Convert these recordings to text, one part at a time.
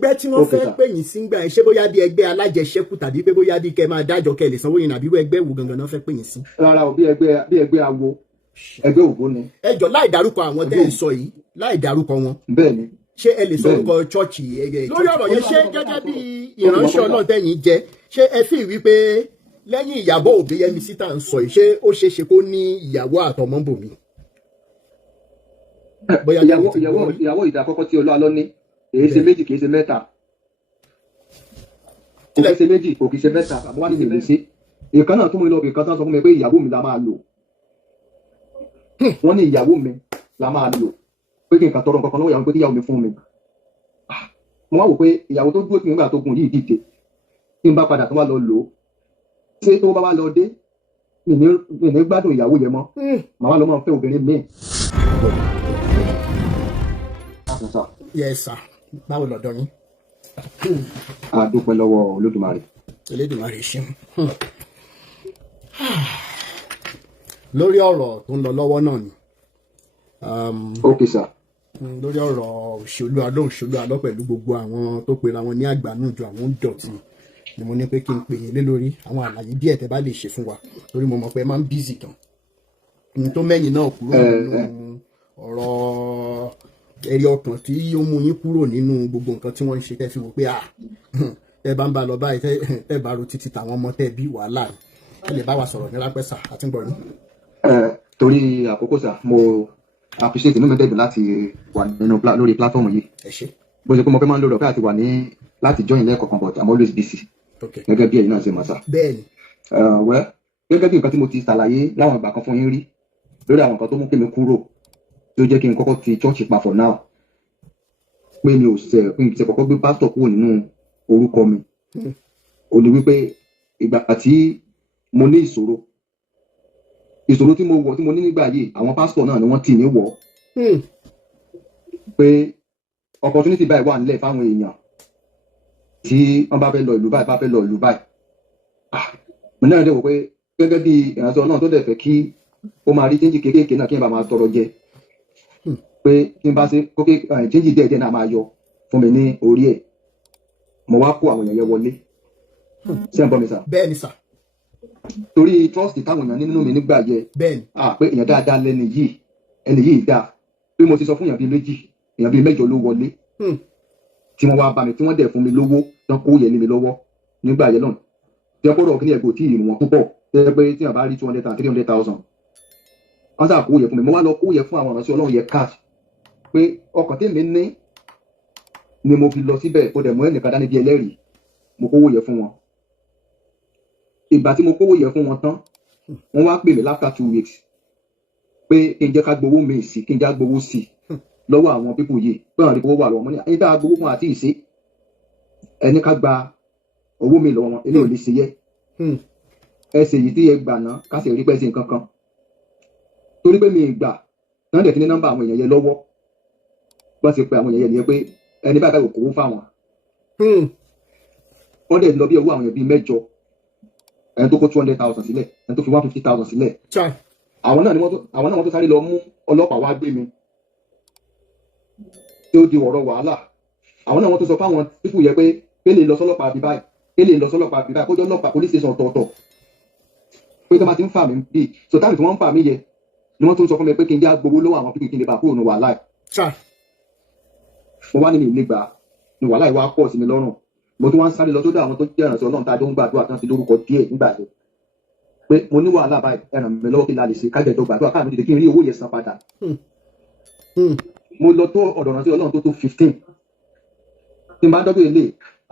ẹgbẹ́ tí wọ́n fẹ́ pè yín sí ń gbà ẹ ṣé bóyá bí ẹgbẹ́ alájẹṣẹ́kù tàbí pé bóyá bí kẹ́ máa dájọ́ kẹ́ lè sanwó yín àbí ẹgbẹ́ wo gangan náà fẹ́ pè yín sí. rárá o bí ẹgbẹ́ awo ẹgbẹ́ ògbó ni. ẹ jọ láì dárúkọ àwọn tẹ́ ẹ sọ yìí láì dárúkọ wọn. bẹ́ẹ̀ni. ṣé ẹ lè sọ orúkọ chọ́ọ̀chì lórí ọ̀rọ̀ yẹn ṣé gẹ́gẹ́ bí ìránṣẹ́ Ọlọ́run tẹ́yìn jẹ́ ṣé ẹ fi wípé lẹ́yìn Iyabo Obe yẹmi síta ń sọ yìí ṣé ó ṣeé ṣe kó ní ìyàwó àtọmọ́bòmí. ìyàwó ìdá àkọ́kọ́ tí Olú Alo ní kìí ṣe méjì kìí ṣe mẹ́ta kò kìí ṣe méjì kò kìí ṣe mẹ́ta àbúrò ní ìlú sí ìkan náà tó mú mi lọ bí ìkan tán sọ fún mi pé ìyàwó mi la máa lò wọ́n ní ìyàwó mi la máa lò pé kí n kà tọrọ nǹkan kan lọ́wọ́ ìyàwó pé kí ìyàwó mi fún mi mo wá wò pé ìyàwó tó dúró tí mo gbà tó gùn yìí dìde tí n bá padà tó wá lọ lò ó ṣé tó bá wá lọ dé mi ní gbádùn ìyàwó yẹn mọ́ màá wá lọ máa fẹ́ obìnrin míì. Yes sir. Báwo lọ́dọ̀ yín? A dúpẹ́ lọ́wọ́ Olódùmarè. Olódùmarè ṣeun. Lórí ọ̀rọ̀ tó ń lọ lọ́wọ́ náà ni. Okay sir. Lórí ọ̀rọ̀ Olú Alo pẹ̀lú gbogbo àwọn tó pera wọn ní àgbànújọ àwọn dọ̀tí ni mo ní pé kí n pè yín lé lórí àwọn àlàyé díẹ̀ tẹ́ bá lè ṣe fún wa torí mo mọ̀ pé ẹ máa ń bízì tán. N tó mẹ́yìn náà kúrò nínú ọ̀rọ̀ ẹ̀rí ọkàn tí ó mú yín kúrò nínú gbogbo nǹkan tí wọ́n ń ṣe tẹ́ fi wò pé ẹ bá ń bá lọ báyìí tẹ́ bá ro títí tàwọn ọmọ tẹ́ bí wàhálà ẹ lè bá wa sọ̀rọ̀ ní rápẹ́ sà àti ń gbọ́ yín. Torí àkókò sà mo appreciate inú mi dẹ̀dùn láti wà nínú lórí platform yìí. Ẹ ṣé. Bó ṣe pé mo fẹ́ máa ń lò lọ́pẹ́ àti wà ní láti join lẹ́ẹ̀kọ̀kan but I'm always busy. Gẹ́gẹ́ bí ẹ̀yin náà ṣe mọ̀ sà. Bẹ́ẹ̀ni. Well gẹ́gẹ́ bí nǹkan tí mo ti ṣàlàyé láwọn ìgbà kan fún yín rí lórí àwọn nǹkan tó mú kí mi kúrò tó jẹ́ kí n kọ́kọ́ ti church pa for now pé mi ò ṣe kọ́kọ́ gbé pastor kúrò nínú orúkọ mi ò ní wípé ìgbà tí mo ní ìṣòro tí mo ní nígbà yìí àwọn pastor náà ni wọ́n tì mí wọ̀ pé opportunity báyìí wà nílẹ̀ fáwọn èèyàn tí wọ́n bá fẹ́ lọ ìlú báyìí mo náà dẹ̀ wò pé gẹ́gẹ́ bí ìránṣẹ́ náà tó dẹ̀ fẹ́ kí ó máa rí change kéékèèké náà kí n bá máa tọrọ jẹ pé kí n bá ṣe kókè change díẹ̀ náà máa yọ fún mi ní orí ẹ̀ mo wá kó àwọn èèyàn yẹn wọlé ṣé ń bọ́ mi sà. Bẹ́ẹ̀ni sà. Torí trust táwọn èèyàn nínú mi nígbà yẹ pé èèyàn dáadáa lẹ́ni yìí dáa pé mo ti sọ fún èèyàn bíi mẹ́jọ ló wọlé tí wọ́n wá bá mi tí wọ́n dẹ̀ fún mi lówó tán kó yẹ ní mi lọ́wọ́ nígbà yẹn náà tí wọ́n kọ́dọ̀ kí ní ẹ̀gbọ́n tí ìrìn wọn púpọ̀ tẹ́ pé tí wọ́n bá rí 200,000 300,000 wọ́n sà kó yẹ fún mi mo wá lọ kó yẹ fún àwọn ìránṣẹ́ Ọlọ́run yẹ cash pé ọkàn tèmi ní ni mo fi lọ síbẹ̀ kó dẹ̀ mú ẹnìkan dání bí ẹlẹ́rìí mo kówó yẹ fún wọn ìgbà tí mo kówó yẹ fún wọn tán wọ́n wá pè mí after 2 weeks pé kí n jẹ́ ká gbowó mi sí kí n já gbowó sí lọ́wọ́ àwọn pípò yìí pé àwọn ìdíkòwò wà lọ́wọ́ mo ní ẹni tá a gbowó fún àti ìṣe ẹni ká gba owó mi lọ́wọ́ wọn eléyìí ò lè ṣe yẹ ẹsẹ̀ yìí tí ẹ gbà náà ká sì rí pẹ́sẹ̀ nǹkan kan torí pé mi gbà náà dẹ̀ ti ní nọ́mbà àwọn èèyàn yẹn lọ́wọ́ bá ṣe pé àwọn èèyàn yẹn pé ẹni báyìí kò kówó fáwọn wọ́n dẹ̀ lọ bí owó àwọn èèyàn bíi mẹ́jọ ẹni tó kó 200,000 sílẹ̀ ẹni tó fi 150,000 sílẹ̀ àwọn náà wọ́n tó sáré lọ mú ọlọ́pàá wá gbé mi tí ó di ọ̀rọ̀ wàhálà àwọn náà wọ́n tó sọ fáwọn pípù yẹ pé lè lọ sọ́lọ́pàá àbí báyìí kójọ́ ọlọ́pàá police station ọ̀tọ̀ọ̀tọ̀ pé tó máa ti ń fà mí bíi so táwọn tí wọ́n ń fà mí yẹ ni wọ́n tún sọ fún mi pé kí n já gbowó lọ́wọ́ àwọn pípù kí n lè bá kúrò ní wàhálà ẹ̀ mo wá ní mi ìlé gbà ní wàhálà ìwà pọ̀ sí mi lọ́rùn mo tún wá ń sáré lọ sódò àwọn tó jẹ́ ìrànṣẹ́ Ọlọ́run tá a jọ ń gbàdúrà tán ti lórúkọ díẹ̀ nígbà yẹn pé mo ní wàhálà báyìí ẹ ràn mí lọ́wọ́ kí n lè ṣe kájẹ̀dọ̀ gbàdúrà káàmì dìde kí n rí owó yẹn san padà mo lọ tó ọ̀dọ̀ ìrànṣẹ́ Ọlọ́run tó 15 tí n bá dọ́gbé ilé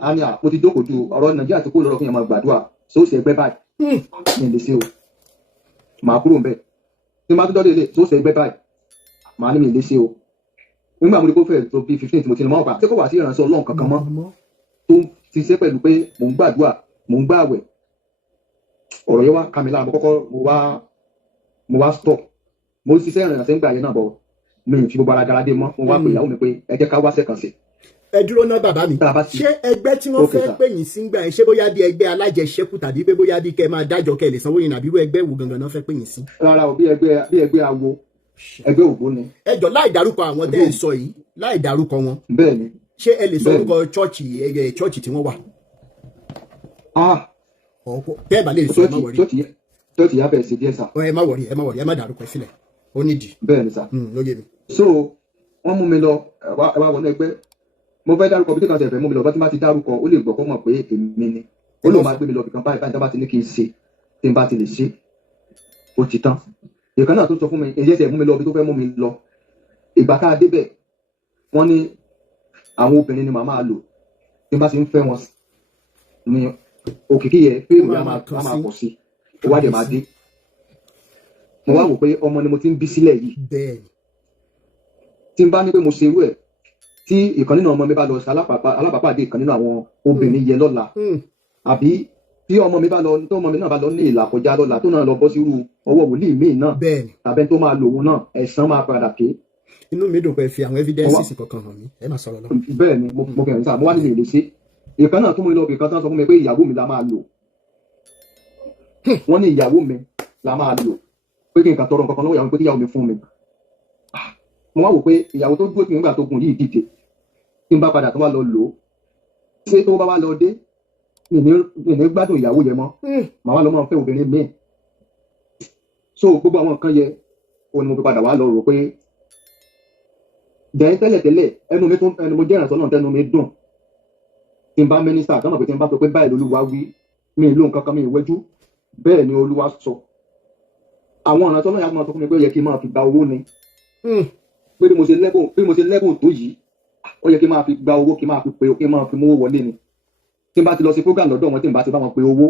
àní mo ti jókòó ju ọ̀rọ̀ Nàìjíríà ti kó lọ́rọ̀ fún yẹn máa gbàdúrà sóòsì ẹgbẹ́ báyìí ní ilé ṣe o màá kúrò ń bẹ̀ tí n bá tó dọ́gbé ilé sóòsì ẹgbẹ́ báyìí màá ní mi ilé ṣe o nígbà mo ní kó fẹ́ tó bí 15 tí mo ti ní mọ́ ọ̀pá tí kò wá sí ìrànṣẹ́ Ọlọ́run kankan mọ́ tó ti ṣe pẹ̀lú pé mò ń gbàdúrà mò ń gbààwẹ̀ ọ̀rọ̀ yẹn wá kàmílà mo kọ́kọ́ mo wá stop mo ń ṣiṣẹ́ ìrìnàṣẹ́ ń gbà yẹn náà bọ̀ mi ò fi gbogbo ara dára dé mọ́ mo wá pè ìyàwó mi pé ẹ jẹ́ ká wá sẹ́kàn sí. ẹ dúró ná bàbá mi ṣé ẹgbẹ́ tí wọ́n fẹ́ pè yín sí ń gbà yín ṣé bóyá bí ẹgbẹ́ alájẹṣẹ́kù tàbí pé bóyá bí kẹ́ máa dájọ́ kẹ́ lè sanwó yín àbí ẹgbẹ́ wo gangan náà fẹ́ pè yín sí. rárá o bí ẹgbẹ́ awo ẹgbẹ́ ògbó ni. ẹ jọ láì dárúkọ àwọn tẹ́ ẹ sọ yìí láì dárúkọ wọn. bẹ́ẹ̀ni. ṣé ẹ lè sọ orúkọ chọ́ọ̀chì tí wọ́n wà. bẹ́ẹ̀ bá lè sọ ẹ má wọrí. chọ́ọ̀chì yà bẹ̀rẹ̀ sí díẹ̀ sà. ẹ má wọrí ẹ má dárúkọ sílẹ̀ ó nídìí. bẹ́ẹ̀ ni sà. ló yé mi. so wọ́n mú mi lọ wá wọnú ẹgbẹ́ mo fẹ́ dárúkọ bí tí kan tẹ̀ fẹ́ mú mi lọ bá tí má ti dárúkọ ó lè gbọ́ kó mọ̀ pé èmi ni ó lóun máa gbé mi lọ bìkan báyìí báyìí tó bá ti ní kí n ṣe tí n bá ti lè ṣe ó ti tán ìkan náà tó sọ fún mi èyí ẹsẹ̀ mú mi lọ bí tó fẹ́ mú mi lọ ìgbà tá a débẹ̀ wọ́n ní àwọn obìnrin ni màá máa lò tí n bá ti ń fẹ́ wọn ní òkìkí yẹ pé ìwé á máa pọ̀ sí ó wá dẹ̀ máa dé mo wá wò pé ọmọ ni mo ti ń bí sílẹ̀ yìí tí n bá ní pé mo ṣe irú ẹ̀ tí ìkan nínú ọmọ mi bá lọ sí alábàápàdé ìkan nínú àwọn obìnrin yẹn lọ́la àbí tí ọmọ mi náà bá lọ ní ìlà kọjá lọ́la tó náà lọ bọ́ sí irú ọwọ́ wòlíì míì náà tàbí tó máa lò wọn náà ẹ̀san máa padà ké. inú mi dùn pé fi àwọn evidences kankan hàn mí ẹ máa sọ̀rọ̀ lọ. bẹ́ẹ̀ ni mo kẹrin sáà mo wá nílé ìlẹsẹ ìkan náà tó mú mi lọ bí ìkan tó sọ fún mi pé ìyàwó mi la máa lò wọ́n ní ìyàwó mi la máa lò pé kí n kà tọrọ nǹkan kan lọ́wọ́ ìyàwó mi pé kí ìyàwó mi fún mi. mo wá wò pé ìyàwó tó dúró tì mí nígbà tó gun yìí dìde tí n bá padà tó wá lọ lò ó ṣé tó bá wá lọ dé mi ní gbádùn ìyàwó yẹn mọ́ màá wá lọ máa fẹ́ obìnrin míì so gbogbo àwọn nǹkan yẹ òun ni mo fi padà wá lọ rò pé dẹ́n tẹ́lẹ̀tẹ́lẹ̀ ẹnu mo jẹ́ ìrànṣọ́ náà tẹnu mi dùn tí n bá mínísítà tó mọ̀ pé tí n bá sọ pé báyìí lolúwa wí mi ì ló nǹkan kan mi ì wẹ́jú bẹ́ẹ̀ ni olúwa sọ àwọn ìrànṣọ́ náà yà máa sọ fún mi pé ó yẹ kí n máa fi gba owó ni pé bí mo ṣe lẹ́bùn tó yìí ó yẹ kí n máa fi gba owó kí n máa fi pe kí n máa fi mówó wọlé ni tí n bá ti lọ sí program lọ́dọ̀ wọn tí n bá ti bá wọn pe owó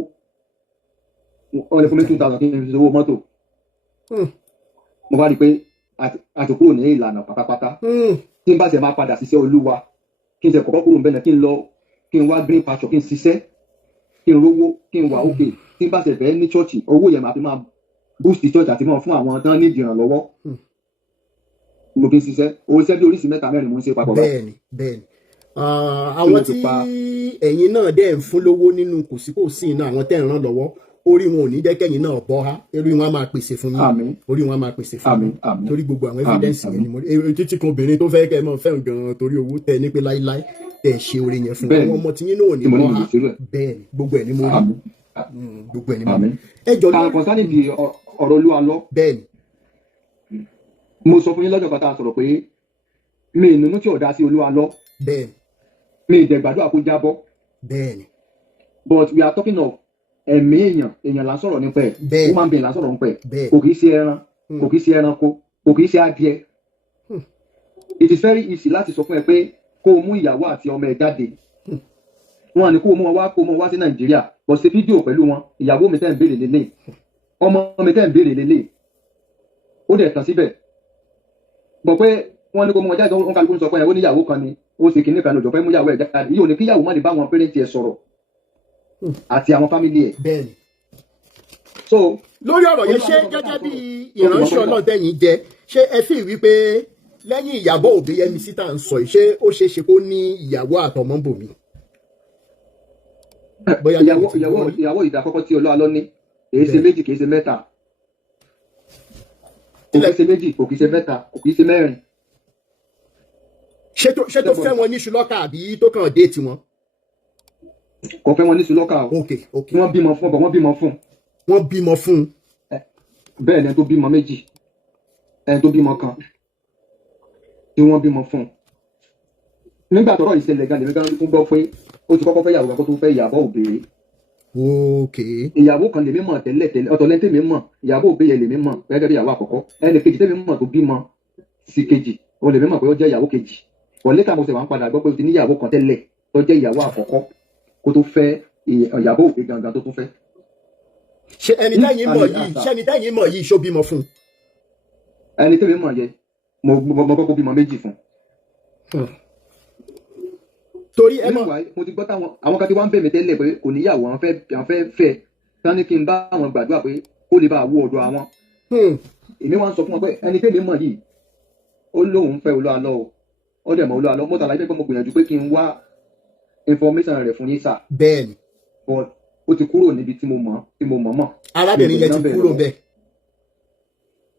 wọ́n lè fún mi 2,000 kí n fi owó mọ́tò mo bá rí i pé àti kúrò ní ìlànà pátápátá tí n bá ṣe máa padà ṣiṣẹ́ olúwa kí n ṣe kọ́kọ́ kúrò níbẹ̀ náà kí n wá green pasture kí n ṣiṣẹ́ kí n rówó kí n wà òkè tí n bá ṣe fẹ́ ní chọ́ọ̀chì owó yẹn máa fi máa boost church àti máa fún àwọn tán ní ìdìrànlọ́wọ́ mo kì í ṣiṣẹ́ owó iṣẹ́ bí oríṣi 3-4 mo ń ṣe papọ̀ báyìí. bẹ́ẹ̀ni àwọn tí ẹ̀yin náà dẹ̀ ń fún lówó nínú kòsíkòsí náà àwọn tẹ́ ń ràn lọ́wọ́ orí wọn ò ní jẹ́ kẹ́yìn náà bọ́ ha orí wọn á máa pèsè fún yín orí wọn á máa pèsè fún yín torí gbogbo àwọn evidence yẹn ni mo rí títí kan obìnrin tó fẹ́ kẹ́ ẹ máa fẹ́ràn gan-an torí owó tẹ ní pé láíláí tẹ̀ ṣe orí yẹn fún àwọn ọmọ tí yín náà ò ní bọ́ ha bẹ́ẹ̀ ni gbogbo ẹ̀ ni mo rí gbogbo ẹ̀ ni mo rí. ẹ jọ ní kàn sáré di ọ̀rọ̀ Olú Alo bẹ́ẹ̀ ni mo sọ fún yín lọ́jọ́ kan tá a sọ̀rọ̀ pé mi ìnùnú tí ò dá sí Olú Alo bẹ́ẹ̀ ni mi ìdẹ̀gbàdúrà kó jábọ́ bẹ́ẹ̀ ni but we are talking of ẹ̀mí èèyàn là ń sọ̀rọ̀ nípa ẹ̀ human being là ń sọ̀rọ̀ nípa ẹ̀ kò kìí ṣe ẹran kò kìí ṣe ẹranko kò kìí ṣe adìẹ it is very easy láti sọ fún ẹ pé kó o mú ìyàwó àti ọmọ ẹ jáde wọn à ní kó o mú wọn wá sí Nàìjíríà bọ̀ ṣe fídíò pẹ̀lú wọn ìyàwó mi tẹ́ ń béèrè lélẹ̀ ọmọ mi tẹ́ ń béèrè lélẹ̀ ó dẹ̀ tàn síbẹ̀ bọ̀ pé wọ́n ní kó mú wọn jáde wọn kálukú sọ pé ó ní ìyàwó kan ni ó sì kìíní kan lójó fẹ́ mú ìyàwó ẹ̀ jáde yìí ò ní kí ìyàwó má lè bá wọn pẹ́rẹ́ǹtì ẹ̀ sọ̀rọ̀ àti àwọn fámìlì ẹ̀. bẹ́ẹ̀ni. so lórí ọ̀rọ̀ yẹn ṣé gẹ́gẹ́ bí ìránṣẹ́ ọlọ́dẹ̀yìn jẹ́ ṣé ẹ fi wípé lẹ́yìn Iyabo Obe yẹmi síta ń sọ ṣé ó ṣeé ṣe kó ní ìyàwó àtọmọ ń bò mí. ìyàwó ìdá àkọ́kọ́ tí Olú Alo ní kìí ṣe méjì kìí ṣe mẹ́ta kò kìí ṣe méjì kò kìí ṣe mẹ́ta kò kìí ṣe mẹ́rin. ṣé tó fẹ́ wọn ní ṣùlọ́kà àbí tó kàn déètì wọn. kò fẹ́ wọn ní ṣùlọ́kà o wọ́n bímọ fún wọ́n bímọ fún. wọ́n bímọ fún. bẹ́ẹ̀ ni ẹni tó bímọ méjì ẹni tó bímọ kan tí wọ́n bímọ fún. nígbà tọ́rọ̀ ìṣẹ̀lẹ̀ gan lèmi gan fún gbọ́ pé ó ti kọ́kọ́ fẹ́ ìyàwó kan kó tó fẹ́ Iyabo Obe. ìyàwó kan lèmi mọ̀ tẹ́lẹ̀ ọ̀tọ̀ lẹ́ni tèmi mọ̀ Iyabo Obe yẹn lèmi mọ̀ gẹ́gẹ́ bí ìyàwó àkọ́kọ́ ẹni kejì tèmi mọ̀ tó bímọ sí kejì òun lèmi mọ̀ pé ó jẹ́ ìyàwó kejì ọ̀lẹ́ta mo sì wá ń padà gbọ́ pé ó ti ní ìyàwó kan tẹ́lẹ̀ tó jẹ́ ìyàwó àkọ́kọ́ kó tó fẹ́ Iyabo Obe gangan tó fẹ́. ṣé ẹni tẹ́yìn mọ̀ yìí ṣó bímọ fún. ẹni tẹ́mi mọ̀ yẹ mo kọ́kọ́ bímọ méjì fún. torí ẹ mọ̀ mo ti gbọ́ táwọn àwọn kan tí wọ́n ń bẹ̀ mí tẹ́lẹ̀ pé kò níyàwó àwọn fẹ́ tán ní kí n bá àwọn gbàdúrà pé kó lè bá wọ ọ̀dọ̀ àwọn. èmi wá ń sọ fún wọn pé ẹni tẹ́mi mọ̀ yìí ó lóun fẹ́ Olú Alo ó dẹ̀ mọ̀ Olú Alo mo tàlàyé pé mo gbìyànjú pé kí n wá information rẹ̀ fún yín sà. bẹ́ẹ̀ni. but ó ti kúrò níbi tí mo mọ̀. arábìnrin yẹn ti kúrò ńbẹ̀.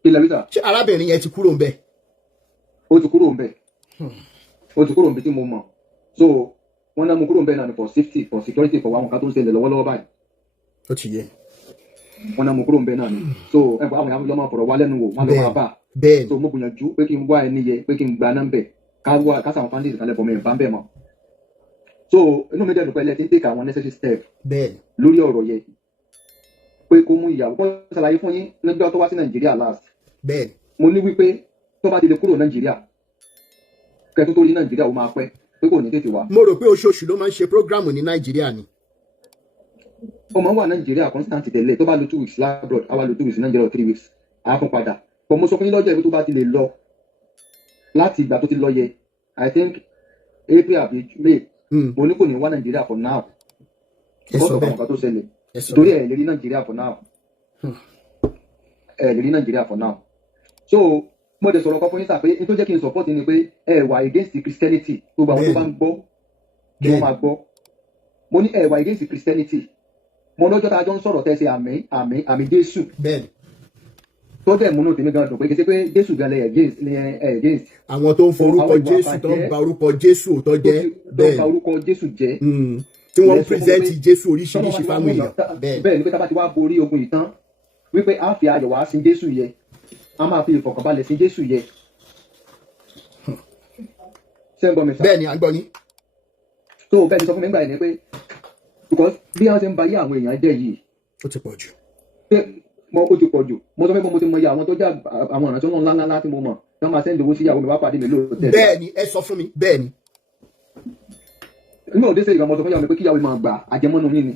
kí lẹ rí sà. ṣé arábìnrin yẹn ti kúrò ńbẹ̀. ó ti kúrò ńbẹ̀. ó ti kúrò níbi tí mo mọ̀. so wọ́n náà mú kúrò bẹ́ẹ̀ náà ni for safety for security for àwọn kan tó ń ṣẹlẹ̀ lọ́wọ́lọ́wọ́ báyìí. ó ti yé. wọ́n náà mú kúrò bẹ́ẹ̀ náà ni so ẹ̀fọ́ àwọn èèyàn lọ́mọ fọ̀rọ̀ wá lẹ́nu wò wọ́n lọ́wọ́ bá bẹ́ẹ̀ so mo gbìyànjú pé kí n wá ẹni yẹ pé kí n gba nọ́mbẹ̀ ká sàwọn fáńdì kan lẹ́bọ̀ mẹ́rin bá ń bẹ̀ mọ́ so inú mi dẹ́nu pẹ́lẹ́ tí ń take àwọn necessary step lórí ọ̀rọ̀ yẹ pé kó mú ìyàwó kó ṣàlàyé fún yín nígbà tó wá sí Nàìjíríà last mo ní wípé tó bá ti lè kúrò Nàìjíríà kẹtù tó rí Nàìjíríà ó máa pẹ́ pé kò ní tètè wá. mo rò pé oṣooṣù ló máa ń ṣe prógráàmù ní Nàìjíríà ni. ó máa ń wà Nàìjíríà constant tẹ́lẹ̀ tó bá lo 2 weeks labroad á wá lo 2 weeks Nàìjíríà 3 weeks á tún padà pọ̀ mo sọ fún yín lọ́jọ́ ìwé tó bá ti lè lọ láti ìgbà tó ti lọ yẹ I think April àbí May mo ní kò ní wá Nàìjíríà for now because of àwọn kan tó ṣẹlẹ̀ torí ẹ̀ lè rí Nàìjíríà for now ẹ̀ lè rí Nàìjíríà for now so mo dẹ̀ sọ̀rọ̀ kan fún yín sà pé ní tó jẹ́ kí n support ni pé ẹ wà against Christianity tó bá wọn tó bá ń gbọ́ kí wọ́n máa gbọ́ mo ní ẹ wà against Christianity mo lọ́jọ́ tá a jọ ń sọ̀rọ̀ tẹ́ ṣe àmì Jésù tó dẹ̀ múnú tèmi gan dùn pé kí ṣe pé Jésù gan lẹ against. àwọn tó ń forúkọ Jésù tó ń ba orúkọ Jésù tó jẹ́ bẹ́ẹ̀ tó ń ba orúkọ Jésù jẹ́ tí wọ́n ń pírẹsẹ̀ntì Jésù oríṣiríṣi fáwọn èèyàn bẹ́ẹ̀ ni pé tá a bá ti wá borí ogun yìí tán wípé a fi ayọ̀ wá sin Jésù yẹ a máa fi ìfọ̀kànbalẹ̀ sin Jésù yẹ. ṣé ń gbọ́ mi sá. bẹ́ẹ̀ ni à ń gbọ́ yín. tó bẹ́ẹ̀ ni sọ fún mi nígbà yẹn ni pé because bí wọ́n ṣe ń ba ayé àwọn èèyàn jẹ́ yìí. ó ti pọ̀ jù. pé ó ti pọ̀ jù mo sọ pé mo ti mọ iye àwọn tó jẹ́ àwọn ọ̀nà tó ń ńlá ńlá tí mo mọ̀ tí wọ́n máa sẹ́ńdì owó sí ìyàwó mi wá pàdé mi lóòótọ́. bẹ́ẹ̀ ni ẹ sọ fún mi bẹ́ẹ̀ ni. nígbà òde sẹ́yìn kan mo sọ fún ìyàwó mi pé kíyàwó mi máa gbà àjẹmọ́nú yín ni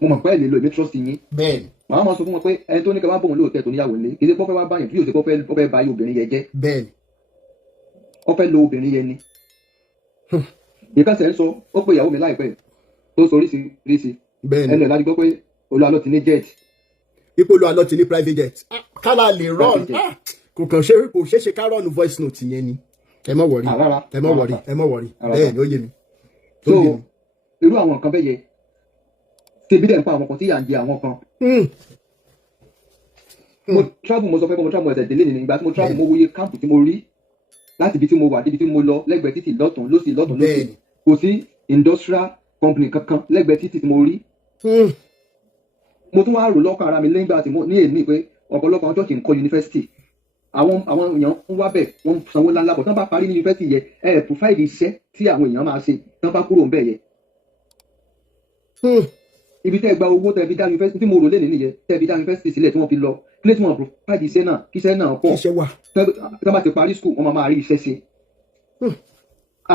mo mọ̀ pé ẹ̀ lè lo èmi trust yín. bẹ́ẹ̀ ni. màá máa sọ fún wọn pé ẹni tó ní kí wọ́n bá bóun lóòótọ́ tó níyàwó lé kì í ṣe pé ó fẹ́ wá báyìí bí yóò ṣe pé ó fẹ́ ba ayé obìnrin yẹn jẹ́. bẹ́ẹ̀ ni. ó fẹ́ lo obìnrin yẹn ni. ìkànsẹ̀ ń sọ ó pe ìyàwó mi láìpẹ́ tó sọ oríṣiríṣi. bẹ́ẹ̀ ni. ẹnu ẹ̀ láti gbọ́ pé Olú Alo ti ní jet. ipò Olú Alo ti ní private jet. kálá lè run kò kàn ṣe kò ṣeé ṣe ká run voice note yẹn ni. ẹ má wọrí ẹ má wọrí ẹ má wọrí bẹ́ẹ̀ ni ó yé mi. so irú àwọn nǹkan bẹ́ẹ̀ yẹ tẹbi dẹ̀ ń pa àwọn kan tí yà ń jẹ àwọn kan. mo travel mo sọ fẹ́ bọ́ mo travel ẹ̀sẹ̀ délé nìyẹn ìgbà tí mo travel mo wòye káàpù tí mo rí láti ibi tí mo wà débi tí mo lọ lẹ́gbẹ̀ẹ́ títì lọ́tún lọ́sì kò sí industrial company kankan lẹ́gbẹ̀ẹ́ títì tí mo rí. mo tún wá rò lọ́kàn ara mi lẹ́yìn ìgbà tí mo ní èmi pé ọ̀pọ̀lọpọ̀ àwọn church ń kọ́ yunifásitì àwọn èèyàn ń wá bẹ̀ wọ́n sanwó ńláńlá bọ̀ tí wọ́n bá parí ní yunifásitì yẹ provide iṣẹ́ tí àwọn èèyàn máa ṣe tí wọ́n bá kúrò ń bẹ̀ yẹ. ibi tẹ́ gba owó tẹ́ fi dá yunifásitì tí mo rò lẹ́nu nìyẹn tẹ́ fi dá yunifásitì sílẹ̀ tí wọ́n fi lọ kílé tí wọ́n provide iṣẹ́ náà kí iṣẹ́ náà pọ̀ tí wọ́n bá ti parí school wọ́n máa rí iṣẹ́ ṣe.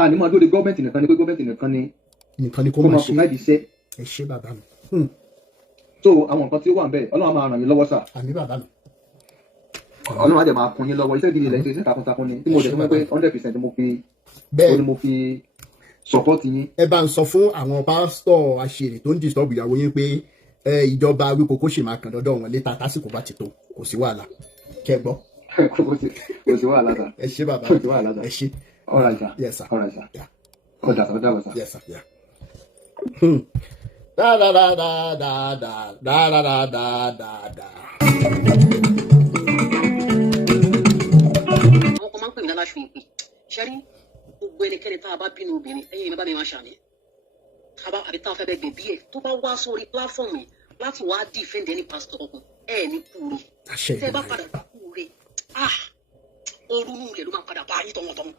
ní máa dúró de gọ́ọ̀mẹ̀ntì nìkan ni pé gọ́ọ̀mẹ̀ntì nìkan ni kó máa provide iṣẹ́. ẹ ṣé bàbá mi. so àwọn nǹkan tí ó wà ń bẹ̀ Ọlọ́run máa ràn yín lọ́wọ́ sà. àmín bàbá mi. Ọlọ́run á dẹ̀ máa kún yín lọ́wọ́ iṣẹ́ gidi ilẹ̀ ṣe iṣẹ́ takuntakun ni tí mo dẹ̀ fún pé 100% mo fi support yín. ẹ bá ń sọ fún àwọn pásítọ̀ àṣírí tó ń disturb ìyàwó yín pé ìjọba wíkókó ṣì máa kàn dọ́dọ̀ wọn létà tásìkò bá ti tó kò sí wàhálà kẹ́ gbọ́. kò sí wàhálà sà. ẹ ṣé bàbá kò sí wàhálà sà. ẹ ṣé. ọ̀rọ̀ àjà ọ̀rọ̀ àjà ọ̀dà sàbẹ̀dà sà. yes sir yeah. da da da da da da da da da da da. àwọn kan máa ń pè mí láláṣọ ìpè ṣẹ́rí gbogbo ẹnikẹ́ni tá a bá bínú obìnrin ẹ̀yìn mi bá mi máa ṣàní àbí tá a fẹ́ bẹ gbẹ̀bí ẹ̀ tó bá wá sórí pláfọ̀mù láti wá dìfẹ́ǹdì ẹni pásítọ̀ kankan ẹ̀ ní kúure tẹ́ bá padà bá kúure orúnú rẹ̀ ló máa padà bá yín tọmọtọmọ.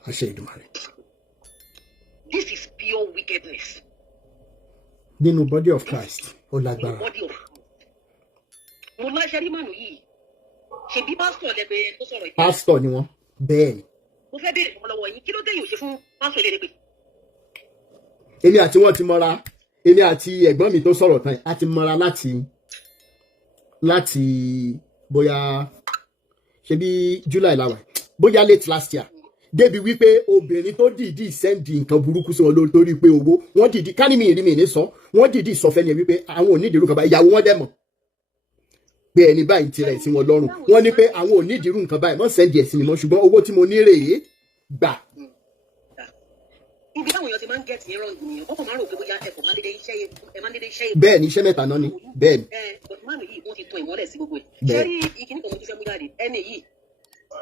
This is pure wickedness. nínú body of Christ ó lágbára. mo láṣẹ rí mànú yìí ṣèbí pásítọ̀ lẹ́gbẹ̀ẹ́ tó sọ̀rọ̀ ìpínlẹ̀. pásítọ̀ ni wọ́n bẹ́ẹ̀ ni. mo fẹ́ béèrè fún ọlọ́wọ́ yín kí ló dé yìí ò ṣe fún pásítọ̀ eléré. èmi àti wọn ti mọra èmi àti ẹ̀gbọ́n mi tó sọ̀rọ̀ tán a ti mọra láti bóyá ṣebí July làwà bóyá late last year débi wípé obìnrin tó dìídì sẹ́ndì nǹkan burúkú sí wọn lórí pé owó wọ́n dìídì ká ní mi ìrí mi ní sọ wọ́n dìídì sọ fẹ́ ni wípé àwọn ò ní ìdírú kan báyìí ìyàwó wọn dẹ̀ mọ̀ pé ẹni báyìí ti rẹ̀ sí wọn lọ́rùn wọ́n ní pé àwọn ò ní ìdírú nǹkan báyìí wọ́n sẹ́ndì ẹ̀ sí mi mọ́ ṣùgbọ́n owó tí mo ní rèé gbà. ibi táwọn èèyàn ti máa ń gẹ̀ẹ́tì yẹn rọ̀ǹgì nìyẹn ọkọ̀ máa ń rò pé bóyá ẹ̀kọ́ máa ń dédé iṣẹ́ yẹn. bẹ́ẹ̀ ni iṣẹ́ mẹ́ta náà ni bẹ́ẹ̀ ni. bọ̀dùmánù yìí wọ́n ti tan ìmọ́lẹ̀ sí gbogbo ẹ̀. sẹ́rí ìkíní kan mo ti fẹ́ mú jáde ẹni yìí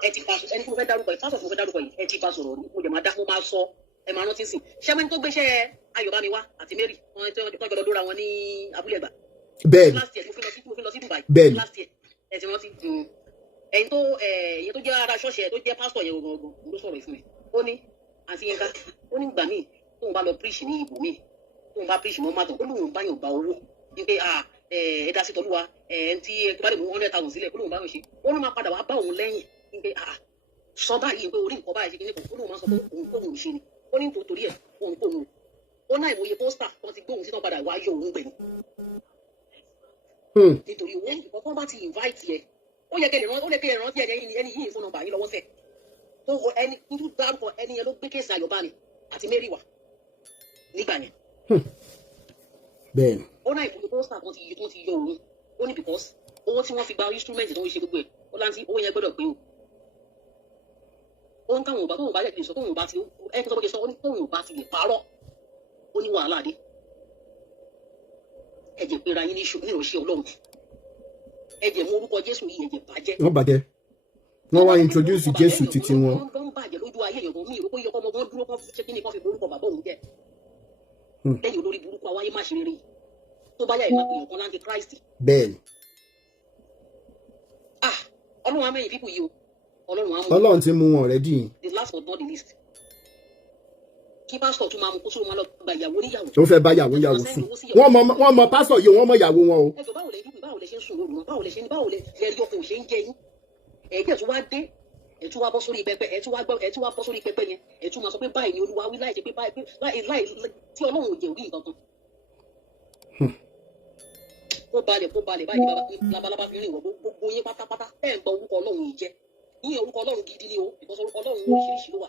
ẹ ti pa ẹni tí mo fẹ́ dárúkọ yìí pásọ̀ tí mo fẹ́ dárúkọ yìí ẹ ti pa sọ̀rọ̀ mo dẹ̀ máa sọ ẹ máa rántí sìn ṣẹ́mẹ́ni tó gbéṣẹ́ Ayọ̀bámi wá àti Mary wọn tó jọ lọ́dọ̀ ra wọn ní abúlé ẹ̀gbà. bẹ́ẹ̀ni last year mo fi lọ sí Dubai. bẹ́ẹ̀ni last year ẹ ti rántí ẹ̀yin tó jẹ́ ara ṣọ́ọ̀ṣì ẹ̀ tó jẹ́ pásítọ̀ yẹn gbọ̀ngàn ló sọ̀rọ̀ ìfún mi ó ní àti Yínká ó ní gbà míì tóun bá lọ preach ní ibò míì tóun bá preach mọ́ màtọ̀ ó lóun bá yàn gba owó wípé ẹ dá sí tọ́lúwa tí ẹ bá lè mú 100,000 sílẹ̀ ó lóun bá yàn ṣe ó ní máa padà wá bá òun lẹ́yìn wípé sọ báyìí pé orí nǹkan báyìí ṣe kí ní kò ó lóun máa sọ pé òun kò òun ṣe ni ó ní nítorí ẹ̀ òun kò òun ó náà ìmòye pósítà kan ti gbé òun sí tán padà wá yọ òun gbẹ̀yìn nítorí owó nǹkan tó bá ti invite yẹ ó yẹ kẹ́ rántí ẹni yìí fún nọ́mbà yín lọ́wọ́ sẹ̀ tó ẹni tó dárúkọ ẹni yẹn ló gbé kéèsì Ayọ̀bámi àti Mary wá nígbà yẹn. bẹ́ẹ̀ni. ó náà ìfowópamọ́ pósítà kan ti yọ òun ó ní because owó tí wọ́n fi gba instrument tó ń ṣe gbogbo ẹ̀ ó láǹtí owó yẹn gbọ́dọ̀ pé o. ó ń káwọn ò bá tóun bá lè sọ tóun ò bá ti ẹni tó bọ́ kí sọ ó ní tóun ò bá ti lè parọ́ ó ní wàhálà dé. ẹ̀jẹ̀ pera yín ní ìránṣẹ́ Ọlọ́run ẹ̀jẹ̀ mú orúkọ Jésù yìí ẹ̀jẹ̀ bàjẹ́. wọ́n bàjẹ́ wọ́n wá introduce Jésù títí wọn. wọ́n ń bàjẹ́ lójú ayé yẹn mi ìrókò yẹ kọ́ ọmọ wọn dúró kọ́ ṣé kí ni kọ́ fi borúkọ bàbá òun jẹ́. lẹ́yìn olórí burúkú awáyé má ṣe rere tó bá yà ìmọ̀ àpèyàn kan láti Christ. bẹ́ẹ̀ni. Ọlọ́run á mẹ́yìn pípù yìí o Ọlọ́run ti mú wọn already. the last but not the least. Kí pásítọ̀ tún máa mú kó tó máa lọ gba ìyàwó níyàwó. ó fẹ́ bá ìyàwó sùn wọ́n mọ pásítọ̀ yìí wọ́n mọ ìyàwó wọn o. ẹjọ báwo lẹ ṣe ń sùn lóru báwo lẹ rí ọkọ ṣe ń jẹ yín ẹ̀jẹ̀ tó wá dé ẹ̀ tún wá bọ́ sórí pẹpẹ ẹ̀ tún wá bọ́ sórí pẹpẹ yẹn ẹ̀ tún máa sọ pé báyìí ni Olúwa wí láì ṣe pé báyìí tí Ọlọ́run ò jẹ́ orí nǹkan kan. kó balẹ̀ báyìí labalábá fi rìn wọ gbogbo yín pátápátá ẹ̀ ń gbọ́ orúkọ Ọlọ́run yìí jẹ́ yíyan orúkọ Ọlọ́run gidi ni o because orúkọ Ọlọ́run oríṣiríṣi ló wà.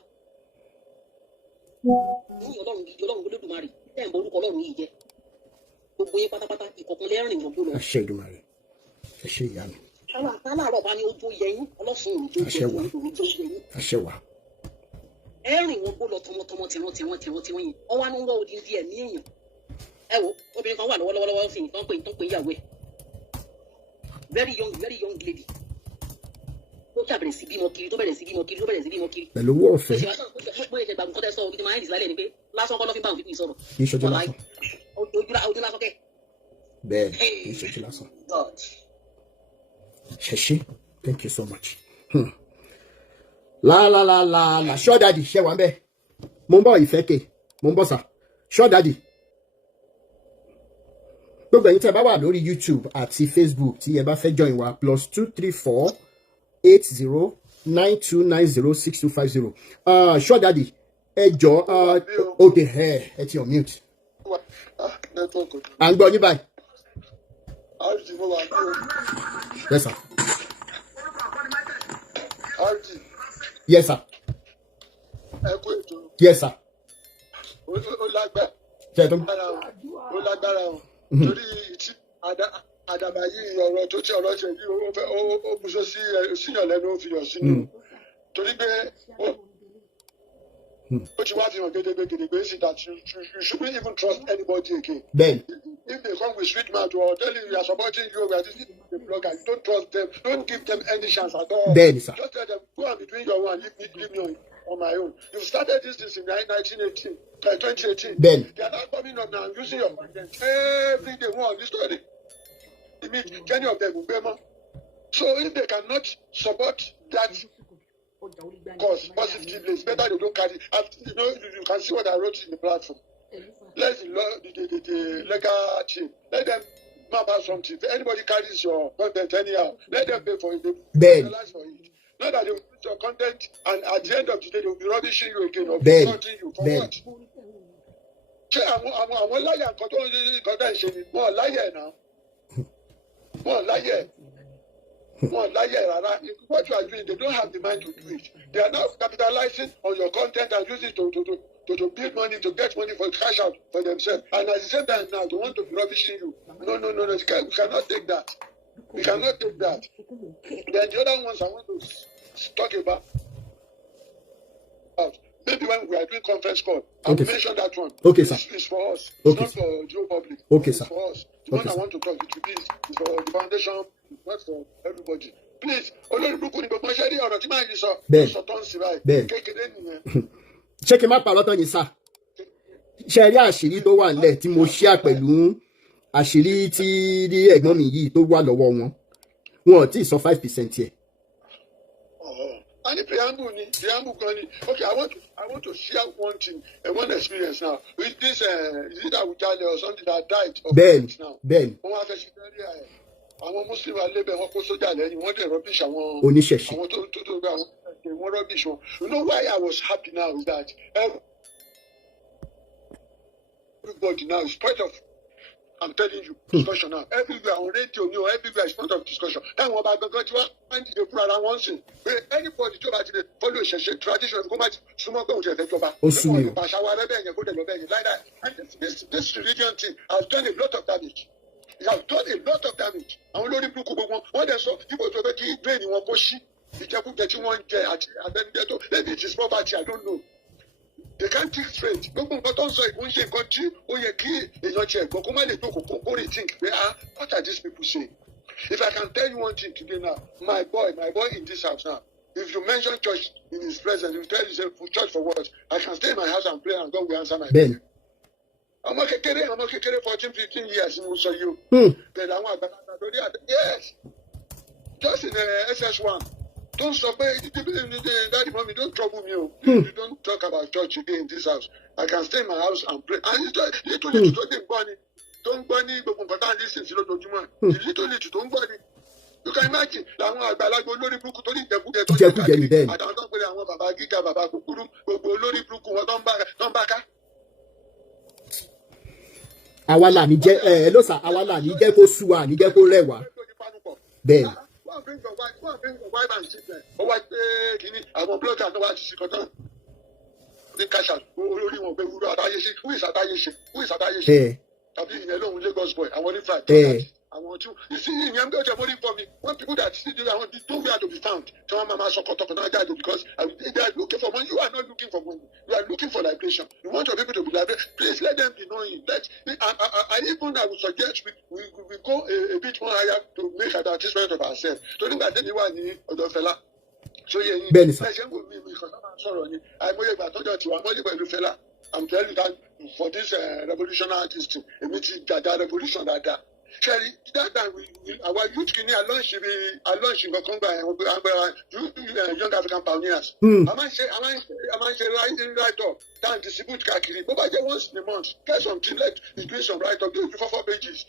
yíyan Ọlọ́run gidi Ọlọ́run Olódùmarè ẹ̀ ń gbọ́ orúkọ Ọlọ́run yìí jẹ́ gbogbo yín pátápátá ìkọ̀kan lẹ́rìn wọ́n gbó lọ. àṣẹ Èdùmàrè àṣẹ ìyá mi. aláàárọ̀ bá ní ojú yẹyìn ọlọ́sùn òní tó jẹ́ ojú yẹyìn. àṣẹ wà. ẹ̀rìn wọn gbó lọ tọmọtọmọ tìrantìrantìrantìrant yẹn ọwọ́ àánú wọ odindi ẹ̀ ní èèyàn. ẹ wo obìnrin kan wà lọ́wọ́lọ́wọ́ sí nǹkan pé ìyàwó ẹ̀ very young lady ó ṣàbẹ̀rẹ̀ sí bímọ kiri tó bẹ̀rẹ̀ sí bímọ kiri. pẹ̀lú owó ọ̀fẹ́. bó ṣe gbàgbọ́ kọ́tẹ́ sọ òbí tí máa ń dì lálẹ́ ni pé lásán kọ́ lọ́ fi bá òun fífi sọ̀rọ̀. kì í ṣojú lásán. ojú lásán kẹ́. bẹ́ẹ̀ kì í ṣojú lásán. ṣẹṣẹ thank you so much. la sure daddy ṣe wà ń bẹ mo ń bọ̀ ìfẹ́ kè mo ń bọ̀ sà sure daddy gbogbo ẹ̀yin tẹ́ bá wà lórí YouTube àti Facebook tí ẹ bá fẹ́ join wa +234 8092906250 sure daddy ẹ jọ òde ẹ ti on mute à ń gbọ́ ní báyìí. Yes, sir. Yes, sir. Yes, sir. Ó lágbára o. Torí tí àdàbà yìí ọ̀rọ̀ tó tí ọ̀rọ̀ ṣe yìí ó bùsọ síyàn lẹ́nu ó fi yàn sínú. Torí pé ó ti wá fi hàn gédégbé sí that you shouldn't even trust anybody again. Then. If they come with sweet mouth or telling you we are supporting you, we are this the blogger, you don't trust them, don't give them any chance at all. Then, sir. Just tell them, go and be doing your one, leave me on my own. You started this in 2018. Then. They are not coming up now and using your content. Every day, one of this story. You meet any of them will be more. So if they cannot support that cause positively, it's better they don't carry. You know, you can see what I wrote in the platform. Let the legal team, let them map out something. If anybody carries your content anyhow, let them pay for it. They realize for it. Not that they will put your content and at the end of the day they will be rubbishing you again or insulting you. For what? Ṣé àwọn láyà nǹkan tó ń ṣe ni wọ́n láyà náà? Wọ́n láyà rárá. What you are doing, they don't have the mind to do it. They are now capitalizing on your content and using it to build money, to get money for cash out for themselves. And at the same time now, they want to be rubbishing you. No. We cannot take that. We cannot take that. Then the other ones I want to talk about. Maybe when we are doing conference call, I will mention that one. Okay, sir. It's for us. Okay, it's not for Joe Public. Okay, it's sir. for us. The one I want to talk, it will be for the foundation, not for everybody. Please, olórí burúkú ni gbogbo ṣẹ́rí ọ̀rọ̀ tí máa ń sọ tó ń sì báyìí kékeré nìyẹn ṣé kí n má parọ́ tán yìí sá ṣe rí àṣírí tó wà nílẹ̀ tí mo ṣíà pẹ̀lú àṣírí tí rí ẹ̀gbọ́n mi yìí tó wà lọ́wọ́ wọn ò tí ì sọ 5% yẹ. And the preamble gani. Okay, I want to share one thing, one experience now. With this, is it Awujale or something that died of AIDS now? Ben. Àwọn Muslim alebe wọn kó sójà lẹ́yìn wọ́n dẹ̀ rubbish àwọn oníṣẹ̀ṣe. Àwọn tó gba àwọn rubbish wọn. You know why I was happy now is that everybody now is part of. I'm telling you, discussion now. Everywhere on radio, everywhere is part of discussion. That one about God, you want to put around one thing. Anybody to follow tradition, go back, someone go to the job. Like that. And this religion thing has done a lot of damage. It has done a lot of damage. I want to look what they saw people to be brain in one push. The Japan that you want and then maybe it is poverty, I don't know. They can't think straight. Gbogbo nǹkan tó ń sọ ìwọ́n ṣe nǹkan tí ó yẹ kí èèyàn tiẹ̀ gbọ́ kó má lè jókòó kó rethink pé what are these people saying? If I can tell you one thing today now, my boy in this house now, if you mention church in his presence, he will tell you say church for what? I can stay in my house and pray and God will answer my prayer. Ọmọ kékeré 14-15 years ni mo sọ yìí o. Bẹ̀rẹ̀ àwọn àgbàlagbà lórí yes, just in SS1. Don't stop daddy, mommy, don't trouble me. You don't talk about church again in this house. I can stay in my house and pray. And little don't bunny, but listen to the little don't bunny. You can imagine làwọn àgbàlagbà olórí burúkú tó ní ìjẹkújẹ tó ń jẹ àtàwọn tó ń pè àwọn bàbá gíga bàbá kúkúrú gbogbo olórí burúkú wọn tó ń bá ká. Àwa là ní jẹ́ ló sà àwa là ní jẹ́ kó sú wa ní jẹ́ kó rẹ̀ wá. Bẹ́ẹ̀. Go and bring your wife and children. Oh, what? Àwọn blogger no want to see content. The cash out. Olórí wọn pé wúrọ̀ àtàyèṣe. Who is àtàyèṣe? Who is àtàyèṣe? Tàbí ìyẹn lóhun Lagos boy. Àwọn onífà. Àwọn two. You see, ìyẹn gbé ọjọ́ mórí for me. One people that still do that, they don't where to be found. Tí wọ́n máa sọ kọ́tọ́kọ́ náà jáde because they are looking for money. You are not looking for money. You are looking for liberation. You want your people to be liberated. Please let them be knowing. I would suggest we go a bit more higher to make an advertisement of ourselves. So nígbà tẹ́lẹ̀ wà ní ọ̀dọ̀ Fẹlá. So yẹn bẹ́ẹ̀ni sá. Ẹ̀ṣẹ̀ ń wò mí kan náà sọ̀rọ̀ ni. Àìmọye ìgbà tọ́jọ́ tiwa mọ́lẹ̀ pẹ̀lú Fẹlá. I'm telling you that for this revolutionary artist, èmi ti dada revolution dada. Sherry, that time our youth kini I launched nǹkan gba young African pioneers. I might say write up and distribute káàkiri. Bó bá jẹ́ once in a month, get something like doing some write up, do it before 4 pages.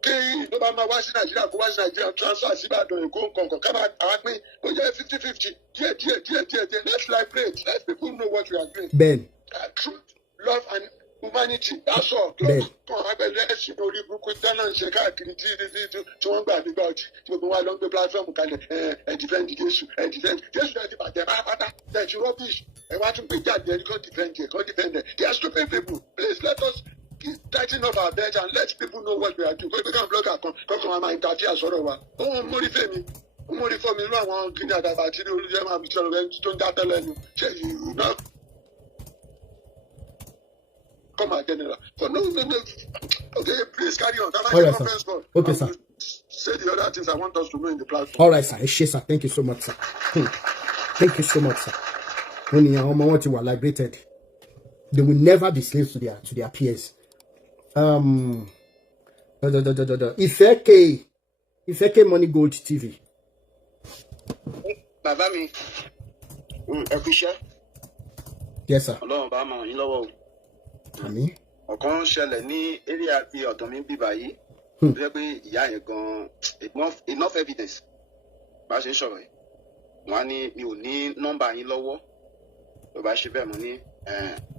Kí ló bá máa wá sí Nàìjíríà kó wá sí Nàìjíríà transfer sí Ìbàdàn Èkó nǹkan ká máa àwọn pín kó jẹ́ 50-50 díẹ̀. Let's liberate. Let people know what we are doing. Ben. Truth, love and humanity, that's all. Kan abẹ́lé ẹ̀sìn orí burúkú dáná ń ṣe káàkiri tí wọ́n gbà nígbà ọtí tí gbogbo wa lọ ń gbé platform kalẹ̀ defend Jésù defend Jésù ẹ̀ ti bàjẹ́ pátápátá ẹ̀ ti rubbish ẹ̀ wá tún gbé jáde ẹ̀ kàn defend ẹ̀ they are stupid people. Please let us tighten up our belt and let people know what we are doing. Pé kàn blogger kan kọ́kàn máa interfere sọ̀rọ̀ wa. Ó mórí fèmí ó mórí fọ́mi irú àwọn kíni àdàbà àti olùyẹ máa fi sọ̀rọ̀ rẹ̀ tó ń dá tẹ́lẹ̀ nu ṣé ìlú náà. Come on, General. But no. Okay, please carry on. All right, sir. Okay, sir. Say the other things I want us to know in the platform. All right, sir. Sir. Thank you so much, sir. Thank you so much, sir. When you are liberated, they will never be slaves to their peers. Ifeke Money Gold TV. Bàbá mi. Official. Yes, sir. Ọlọ́run bá mọ̀ yín lọ́wọ́ o. Àmín. Ọ̀kan ṣẹlẹ̀ ní area ti ọ̀dọ̀ mi bí báyìí. Ó jẹ́ pé ìyá yẹn gan enough evidence bá ṣe ń sọ̀rọ̀ yìí. Wọ́n á ní mi ò ní nọ́mbà yín lọ́wọ́. Tó bá ṣe bẹ́ẹ̀ mo ní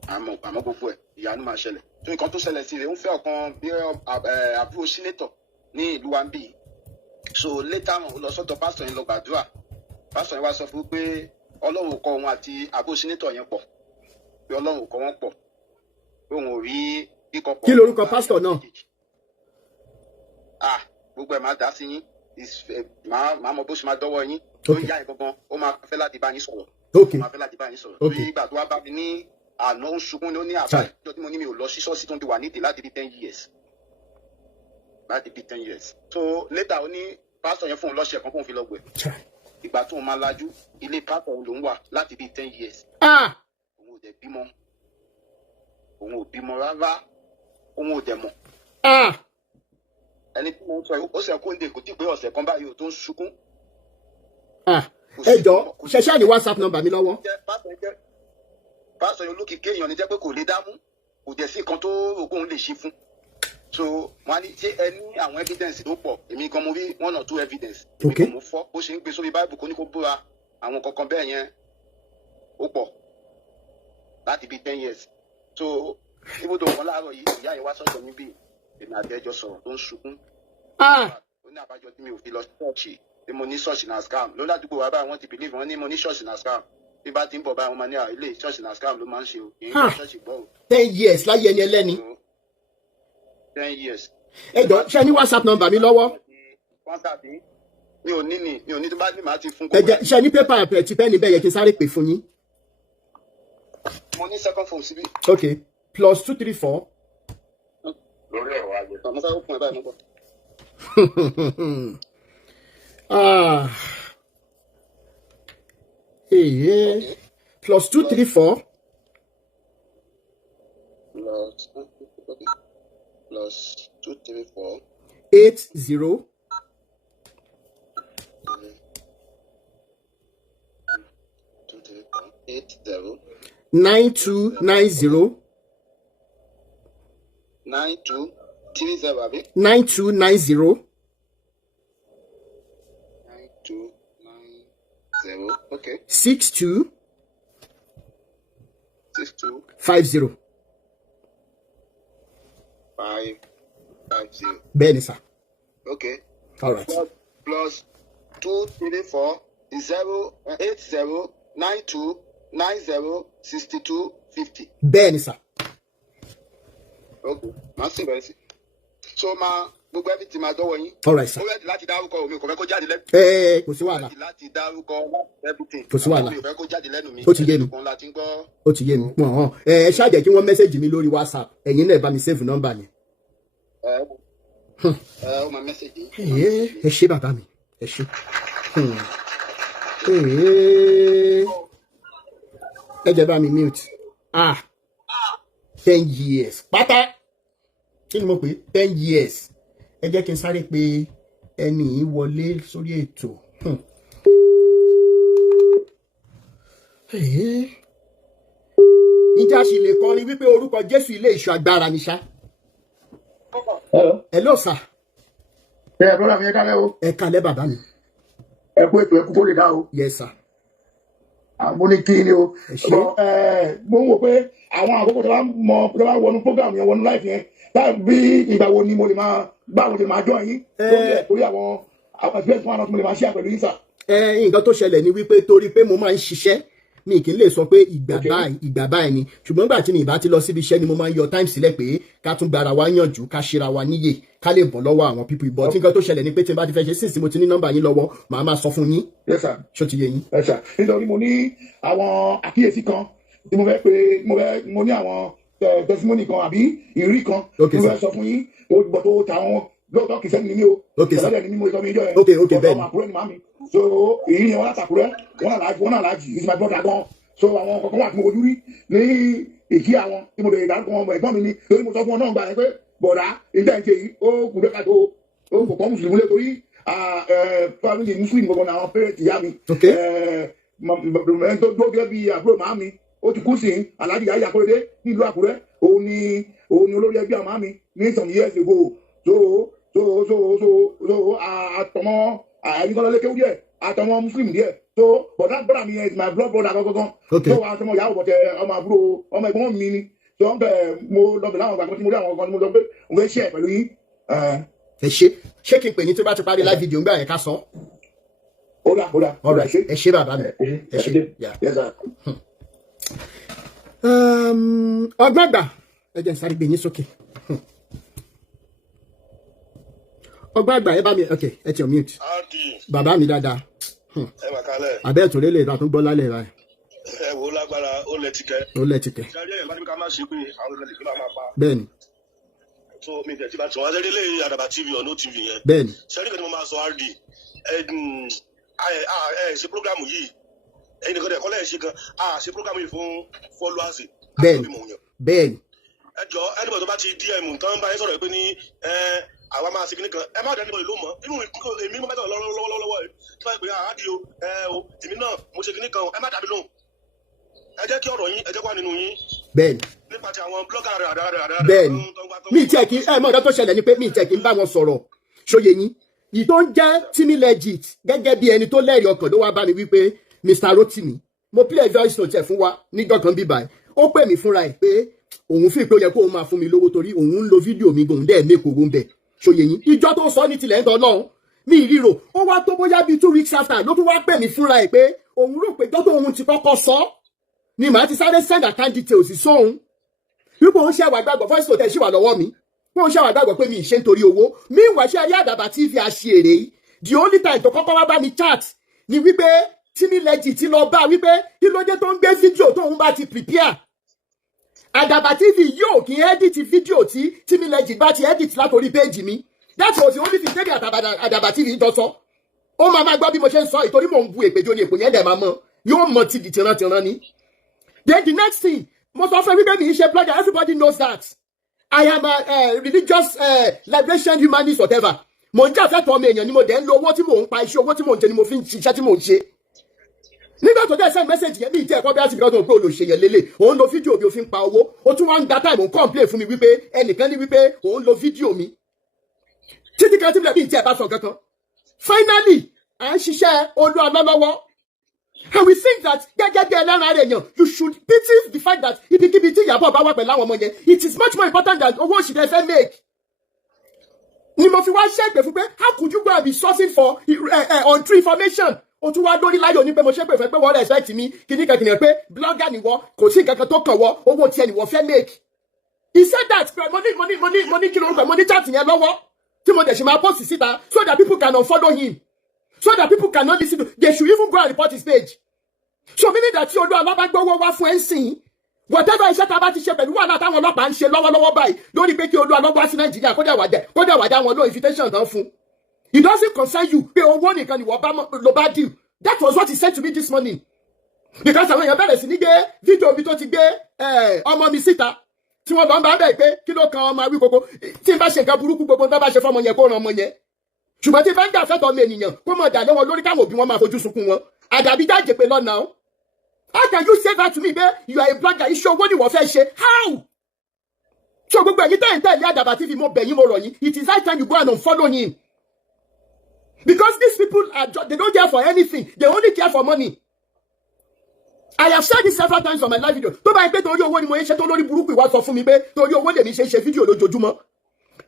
àmọ́ gbogbo ẹ̀ ìyanu máa ṣẹlẹ̀. Tó nǹkan tó ṣẹlẹ̀ sí rẹ̀ ń fẹ́ ọ̀kan bí àbúrò sínétọ̀ ní ìlú wa ń bì. So later on ó lọ sọ́dọ̀ pásítọ̀ yẹn lọ gbàdúrà. Pásítọ̀ yẹn wá sọ fún pé Ọlọ́run kọ òun àti àbúrò sínétọ̀ yẹn pọ̀. Pé Ọlọ́run kọ wọ́n pọ̀. Kí lorúkọ pásítọ̀ náà? Gbogbo ẹ̀ máa dá sí yín máa mọ bó ṣe máa dọ́wọ́ yín tó ń yá ẹ̀ gangan ó máa fẹ́ láti bá yín sọ̀rọ̀. Ó máa fẹ́ láti bá yín sọ̀rọ̀. Lórí ìgbà tó wá bá mi ní àná ń sunkún ló ní àbájọ tí mo ní mi ò lọ sí ṣọ́ọ̀ṣì tó ń ti wà nídìí láti bí 10 years. So later ó ní pásítọ̀ yẹn fún un lọ́sẹ̀ kan fún un fi lọ gbẹ̀. Ìgbà tó máa lajú ilé pásítọ̀ òun ló ń wà láti bí 10 years. Òun ò dẹ̀ bímọ òun ò bímọ rárá òun ò dẹ̀ mọ̀. ẹni tí mo ń sọ ó ṣe kóńdé kò tí ì pé ọ̀sẹ̀ kan báyìí ò tó ń sunkún. ẹ jọ ṣẹṣẹ ní WhatsApp number mi lọ́wọ́. pásọ yẹn olókìkí èèyàn ní jẹ́ pé kò lè dámú kò dẹ̀ sí nǹkan tó ògùn lè ṣe fún. so wọn á ní ṣé ẹ ní àwọn evidence tó pọ̀ èmi gan mo rí 1 or 2 evidence. èmi kò mú fọ́ bó ṣe ń gbé sórí Bible kó ní kó búra àwọn kankan bẹ́ẹ̀ yẹn ó pọ̀ láti bíi 10 years. so ibùdó kan láàárọ̀ yìí ìyá yẹn wá sọ́dọ̀ mi bíi èmi àti ẹjọ́ sọ̀rọ̀ tó ń sunkún. ó ní àbájọ tí mi ò fi lọ ṣọ́ọ̀ṣì tí mo ní ṣọ́ọ̀ṣì náà scam ló ládùúgbò wa báyìí wọ́n ti believe wọ́n ní mo ní ṣọ́ọ̀ṣì náà scam bí bá ti ń bọ̀ báyìí wọ́n máa ní ilé ṣọ́ọ̀ṣì náà scam ló máa ń ṣe o kì í ṣe ṣọ́ọ̀ṣì gbọ́ o. 10 years láyé ẹni ẹlẹ́ni. 10 years. ẹ jọ ṣe ní WhatsApp number mi lọ́wọ́. mi ò ní tó bá ní màá ti fún. ẹ jẹ ṣe ní pépà ti pẹ́ẹ́nì bẹ́ẹ̀ yẹ kí n sáré pè fún yín. mo ní second phone síbí. ok +234. lórí ẹ̀rọ àgbẹ̀ mo fẹ́ ó fún ẹ báyìí mo bọ̀. +234. +234. 80. 9290. 9230 abi. 9290. 9290. Okay. 62. 62. 50. 550. Bẹ́ẹ̀ni sà. Okay. All right. +234 08092906250. Bẹ́ẹ̀ni sà. Okay. Màá sì bẹ̀rẹ̀ sí. So máa gbogbo everything máa dọ́wọ́ yín. All right sir. Ó rẹ̀ láti dárúkọ mi kò fẹ́ kó jáde lẹ́nu. Kò sí wàhálà. Láti dárúkọ everything. Kò sí wàhálà. Mi ò fẹ́ kó jáde lẹ́nu mi. Ó ti yé mi. Ó ti yé mi. Ẹ ṣáàjẹ́ kí wọ́n mẹ́sẹ̀gì mi lórí WhatsApp. Ẹ̀yin náà bá mi save number ni. Ó máa mẹ́sẹ̀gì. Ẹ ṣé bàbá mi. Ẹ ṣé. Ẹ jẹ́ bá mi mute. 10 years. Pátá. Kí ni mo pè? 10 years. Ẹ jẹ́ kí n sáré pé ẹni yìí wọlé sórí ètò. Ìjà sì lè kọrin wípé orúkọ Jésù ilé ìṣọ́ agbára ni ṣá. Hello sir. Ẹ brother mi ẹ kálẹ́ o. Ẹ kálẹ́ bàbá mi. Ẹ kú ètò ẹ kú kó lè dá o. Yes sir. Mo ní kí ni o. Mo ń wò pé àwọn àkókò tó bá wọnú program yẹn wọnú life yẹn bí ìgbà wo ni mo lè máa báwo lè máa jọ yín lórí àwọn experience fún àwọn tó mo lè máa share pẹ̀lú yín sà. Nǹkan tó ṣẹlẹ̀ ni wípé torí pé mo máa ń ṣiṣẹ́ mi kì í lè sọ pé ìgbà báyìí ni ṣùgbọ́n nígbà tí mi ìbá ti lọ síbi iṣẹ́ ni mo máa ń yọ time sílẹ̀ pé ká tún gbára wa yànjú ká ṣera wa níyè ká lè bọ̀ lọ́wọ́ àwọn people ìbọn tí nǹkan tó ṣẹlẹ̀ ni pé tí n bá ti fẹ́ ṣe sínsìn mo ti ní nọ́mbà yín lọ́wọ́ màá máa sọ fún yín. Yes sir. Ṣó ti yé yín. Yes sir. Nítorí mo ní àwọn àkíyèsí kan tí mo fẹ́ pé mo ní àwọn testimony kan àbí ìrírí kan mo fẹ́ sọ fún yín ó gbọ́ tó ta wọn lóòótọ́ kìí sẹ́ni ní mi o ìṣẹ̀lẹ̀ ní mo ìsọmi ìjọ yẹn bẹ́ẹ̀ ni àkúrẹ́ ni màmí so èyí ni wọn látàkúrẹ́ wọn náà láàjì is my brother gan so àwọn kankan wà tí mo ojú rí ní ìkí àwọn tí mo lè dárúkọ wọn ẹ̀gbọ́n mi ni lórí mo sọ fún ọ náà gbà yẹn pé bọ̀dá ìjà ìjẹ yìí ó kù dé kàtó ó kò pọ̀ mùsùlùmí lé torí family muslim gbogbo náà àwọn parents ìyá mi tó dúró gẹ́gẹ́ bí àbúrò màmí ó ti kú sí aláàjì yáyà kóredé nílùú àkúrẹ́ òun ni olórí ẹbí àwọn màmí ní some years ago so àtọmọ àyíkọ́lọ́lẹ́kẹ́ díẹ̀ àtọmọ muslim díẹ̀ so but that brother mi is my blood brother gangan so àtọmọ ìyàwó bọ̀tẹ̀ ọmọ àbúrò ọmọ ẹ̀gbọ́n mi ni so ń bẹ̀ mo lọ bẹ̀ láwọn ìgbàgbọ́ tí mo rí àwọn ọkọ ni mo lọ pé mo fẹ́ share pẹ̀lú yín. Ẹ ṣé kí n pè ní tí bá ti parí live video ń gbà yẹn ká sọ. Ó dà ẹ ṣé bàbá mi ẹ ṣé. Ọgbọ́n àgbà ẹ jẹ́ n sáré gbé yín sókè. Ọgbọ́n àgbà ẹ bá mi ok ẹ ti mute. Bàbá mi dáadáa. Ẹ mà kálẹ̀. Abẹ́ ètò lélẹ̀ ìdá tó ń gbọ́ lálẹ́ rẹ̀. Ẹ wo lágbára ó lẹ́tìkẹ́. Ó lẹ́tìkẹ́. Ìdájọ́ yẹn bá ní ká má ṣe pé àwọn ọ̀rẹ́ ìpínlẹ̀ máa pa. Bẹ́ẹ̀ni. So mi tẹ̀ tí bá tí wọ́n á lé lé Àdàbà TV or no TV yẹn. Bẹ́ẹ̀ni. Sẹ́ni kan ni mo máa sọ RD. Ẹ ṣe prógrámù yìí ẹ̀yin nìkan dẹ̀ kọ́lẹ̀ ṣe gan ṣe program yìí fún followers. bẹ́ẹ̀ni. ẹ jọ ẹnìbọ̀ tó bá ti DM tán bá yẹn sọ̀rọ̀ pé ní àwa máa ṣe kíní kan ẹ má dẹ́ ẹnìbọ̀ ló mọ̀ inú èmi mo bá tọ̀ lọ́wọ́lọ́wọ́ tí wọ́n pè é àádìí o èmi náà mo ṣe kíní kan ẹ má dàbí lóhùn ẹ jẹ́ kí ọ̀rọ̀ yín ẹ jẹ́ wà nínú yín. bẹ́ẹ̀ni. nípa ti àwọn blogger rẹ̀ bẹ́ẹ̀ni mi tiẹ̀ kí mọ̀ ọ̀dọ́ tó ṣẹlẹ̀ ni pé mi tiẹ̀ kí n bá wọn sọ̀rọ̀ ṣóye yín yìí tó ń jẹ́ Timi legit gẹ́gẹ́ bí ẹni tó lẹ́rìí ọkàn ló wá bá mi wípé Mr. Rotimi mo play voice note ẹ̀ fún wa níjọ́ kan bíbá ẹ̀ ó pè mí fúnra ẹ̀ pé òun fi pé ó yẹ kó máa fún mi lówó torí òun ń lo fídíò mi gòun dẹ́ẹ̀ mẹ́kọ̀ọ́ òun bẹ̀ ṣòye yín ìjọ tó sọ ní tilẹ̀ ń tọ́ náà mi ìrírò ó wá tó bóyá bíi 2 weeks after ló tún wá pè mí fúnra ẹ̀ pé òun rò pé jọ́tò òun ti kọ́kọ́ sọ ni màá ti sáré send account details sóhun wípé òun ṣe àwà gbàgbọ́ voice note ẹ̀ ṣì wà lọ́wọ́ mi pé òun ṣe àwà gbàgbọ́ pé mi ì ṣe nítorí owó mi ìwà ṣe ayé Àdàbà TV àṣìírè yìí the only time tó kọ́kọ́ wá bá mi chat ni wípé Timi legit ti lọ bá wípé kí ló dé tó ń gbé fídíò tóun bá ti prepare Àdàbà TV yóò kí edit fídíò tí Timi legit bá ti edit látòrí péjì mi that was the only thing tẹ́lẹ̀ Àdàbà TV jọ sọ ó máa gbọ́ bí mo ṣe ń sọ ìtorí mò ń bu èpèjọ ní èpò yẹn dẹ̀ máa mọ̀ yóò mọ̀ ti di tìrantìran ni then the next thing mo sọ fún wípé mi ń ṣe blogger everybody knows that I am a religious liberation humanist whatever mo ń jà fẹ́tọ̀ ọmọ èèyàn ni mo dẹ̀ ń lo owó tí mò ń pa iṣẹ́ owó tí mò ń jẹ ni mo fi ń ṣiṣẹ́ tí mò ń ṣe nígbà tó dẹ̀ send message yẹn mi ì tẹ́ ẹ̀kọ́ bí a ti fi lọ́dún pé olùṣèyàn lélẹ̀ òun lo fídíò mi ò fi ń pa owó ó tún wá ń gba time òun complain fún mi wípé ẹnìkan ní wípé òun lo fídíò mi títí kan tí mi ì tẹ́ ẹ̀ bá sọ kankan finally à ń ṣiṣẹ́ Olú Alo lọ́wọ́ and we think that gẹ́gẹ́ bí ẹlẹ́ran ara èèyàn you should pity the fact that ibikíbi tí Ìyábọ̀ bá wà pẹ̀lú àwọn ọmọ yẹn it is much more important than owó òṣìṣẹ́ fẹ́ make ni mo fi wá ṣẹ́gbẹ̀ fún pé how could you go and be sourcing for untrue information o tún wá lórí láyò ní pé mo ṣẹ́gbẹ̀ fẹ́ pé wọ́n respect mi kìnnìkan pé blogger nìwọ kò sí nǹkan kan tó kàn wọ́ owó tiẹ̀ nìwọ fẹ́ make he said that mo ní kí ló ń pẹ̀ mo ní chat yẹn lọ́wọ́ tí mo dẹ̀ ṣe máa post síta so that people can unfollow him so that people cannot listen to they should even go and report his page so meaning that tí Olú Alo bá gbọ́wọ́ wá fún ẹ̀ ń sìn whatever iṣẹ́ tá a bá ti ṣe pẹ̀lú wàhálà táwọn ọlọ́pàá ń ṣe lọ́wọ́lọ́wọ́ báyìí lórí pé kí Olú Alo wá sí Nàìjíríà kó dẹ̀ wà dá wọn ló invitation tán fún it doesn't concern you pé owó nìkan ni wọ́n ló bá deal that was what he said to me this morning because àwọn èèyàn bẹ̀rẹ̀ sí ní gbé fídíò mi tó ti gbé ọmọ mi síta tí wọ́n lọ ń bá bẹ̀ pé kí ló kan ọmọ awíkoko tí n bá ṣe nǹkan burúkú gbogbo n bá ṣe fọmọ yẹn kó ran ọmọ yẹn ṣùgbọ́n tí n bá ń gbà fẹ́tọ̀ ọmọ ènìyàn kó mọ̀ dà lé wọn lórí káwọn òbí wọn máa fojú sunkún wọn àdàbí jáde pé lọ́nà ó. How can you say that to me, babe? You are a blogger. You show what you want to say. How? So go back. You tell Àdàbà TV mo bẹ̀ yín mo rọ̀ yín. It is high time you go and unfollow him. Because these people they don't care for anything. They only care for money. I have said this several times on my live video. Tó bá ń pé torí owó ni mo ṣe tó lórí burúkú ìwà sọ fún mi pé torí owó lèmi ṣe fídíò lójoojúmọ́.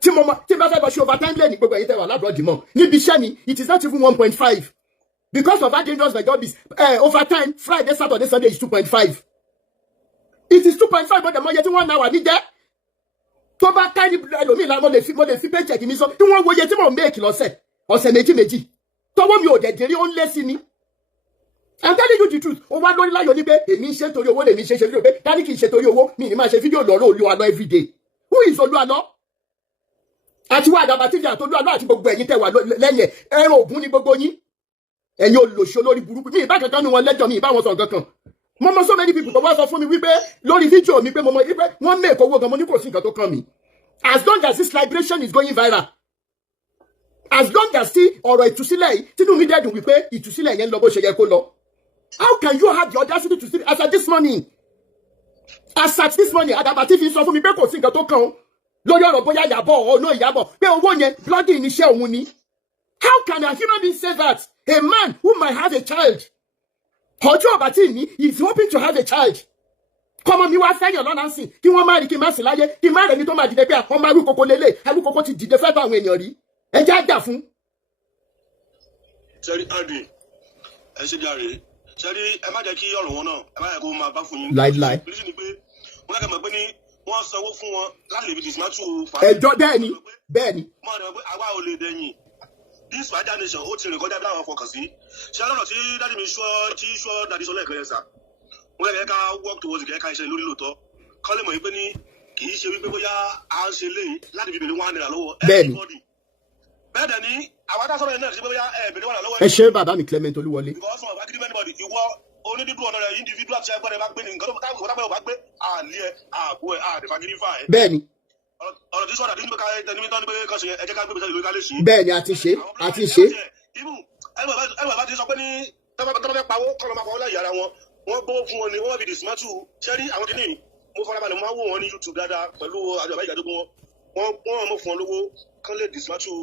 Tí bá fẹ́ bá ṣe overtime lẹ́ni gbogbo ẹ̀yin tẹ́ wà lábúrò dìmọ̀. Níbi iṣẹ́ mi, it is not even 1.5. Because of how dangerous my job is, overtime, Friday, Saturday, Sunday is 2.5. It is 2.5, but the more you want now, I need that. To ba tiny ẹlòmíì la mo lè fi paycheck mi so. Tí wọ́n wo iye tí mo make ọ̀sẹ̀ méjì. Tọ́wọ́ mi ò dẹ̀ dèrè ó ń lé sí ni. I'm telling you the truth. Ó wá lórí láyọ̀ ní pé èmi ń ṣe torí owó lèmi ṣe fídíò pé dání kì í ṣe torí owó mi ní máa ṣe fídíò lọ́rọ̀ Olú Alo every day. Who is Olú Alo? Àti wá Àdàbà TV àti Olú Alo àti gbogbo ẹ̀yin tẹ́ wà lẹ́yìn ẹran ògún ní gbogbo yín. Ẹ̀yin olóṣò lórí burúkú mi ìbá kankan nu wọn lẹ́jọ́ mi ìbá wọn sọ kankan mo mọ so many people tó wá sọ fún mi wípé lórí fídíò mi pé mo mọ wípé wọ́n make owó gan mo ní kò sí nǹkan tó kàn mí as long as this liberation is going viral as long as tí ọ̀rọ̀ ìtúsílẹ̀ yìí tínú mi dẹ́dùn wípé ìtúsílẹ̀ yẹn lọ bó ṣe yẹ kó lọ how can you have the audacity to see as at this morning Àdàbà TV sọ fún mi pé kò sí nǹkan tó kàn lórí ọ̀rọ̀ bóyá Iyabo ọ̀nà Iyabo pé owó yẹn blogging níṣẹ́ òun ni how can a human being say that? A man who might have a child. Ọjọ́ Ọ̀bátìní is hoping to have a child. Kọ́mọ mi wá fẹ́yàn lọ́nà sí kí wọ́n má rí kí n má sì láyé kí n má rẹ̀ ní tó máa dìde pé ọmọ arúkoko lélẹ̀ arúkoko ti dìde fẹ́ bá àwọn èèyàn rí. Ẹ jẹ́ àgbà fún. Sẹ́rí Andy, ẹ ṣe járe. Sẹ́rí ẹ má jẹ́ kí ọ̀rọ̀ wọn náà ẹ má jẹ́ kó máa bá fún yín. Láíláí. Polisi ni pé wọ́n lẹ́kẹ̀ẹ́ mọ̀ pé ní wọ́n sanwó fún wọn láti lè fi dismantle fa. Ẹjọ́ bẹ́ẹ̀ni. Mo rẹ̀ pé àwa ò lè dẹ̀yìn. This Wajah nation ó ti rìn kọjá bí àwọn fọkàn sí. Ṣé lọ́nà tí dáàdì mi ṣọ́ dàdí sọ́lẹ̀ kan yẹn sà? Wọ́n lè ká work towards ìkẹ́ka iṣẹ́ lórí lóòótọ́. Kọ́ lè mọ̀ wípé ní kì í ṣe wípé bóyá à ń ṣe léyìí láti fi bèrè £1 lọ́wọ́ everybody. Bẹ́ẹ̀ dẹ̀ ni àwọn adásọ̀rọ̀ yẹn náà ṣe bóyá bèrè £1 lọ́wọ́. Ẹ ṣe bàbá mi Clement Olúwọlé. Because of agreement anybody, ìwọ onídìdú ọ̀nà rẹ̀ individual ṣe ẹgbẹ́ rẹ̀ bá gbé ní nǹkan tó táwọn bá gbé àlẹ́ ẹ̀ àbò ẹ̀ àdèfagídífà ẹ̀. bẹ́ẹ̀ni. ọ̀rọ̀ tí sọ̀rọ̀ nígbà tẹnumítọ́ ní pé kàn ṣe ẹ̀jẹ̀ ká gbé bẹ́sẹ̀ lórí ká lè ṣe. bẹ́ẹ̀ni a ti ṣe a ti ṣe. ẹ bàbá ti sọ pé ní tọ́pẹ́ pawó kọ́ ló máa pawó láyé ara wọn wọ́n gbówó fún wọn ni wọ́n fi dismantle ṣẹ́rí àwọn kìnìún mo farabalẹ̀ mo máa wò wọn ní YouTube dáadáa pẹ̀lú àjọ àbájáde àdógún wọn mọ̀ fún wọn lówó kán lè dismantle.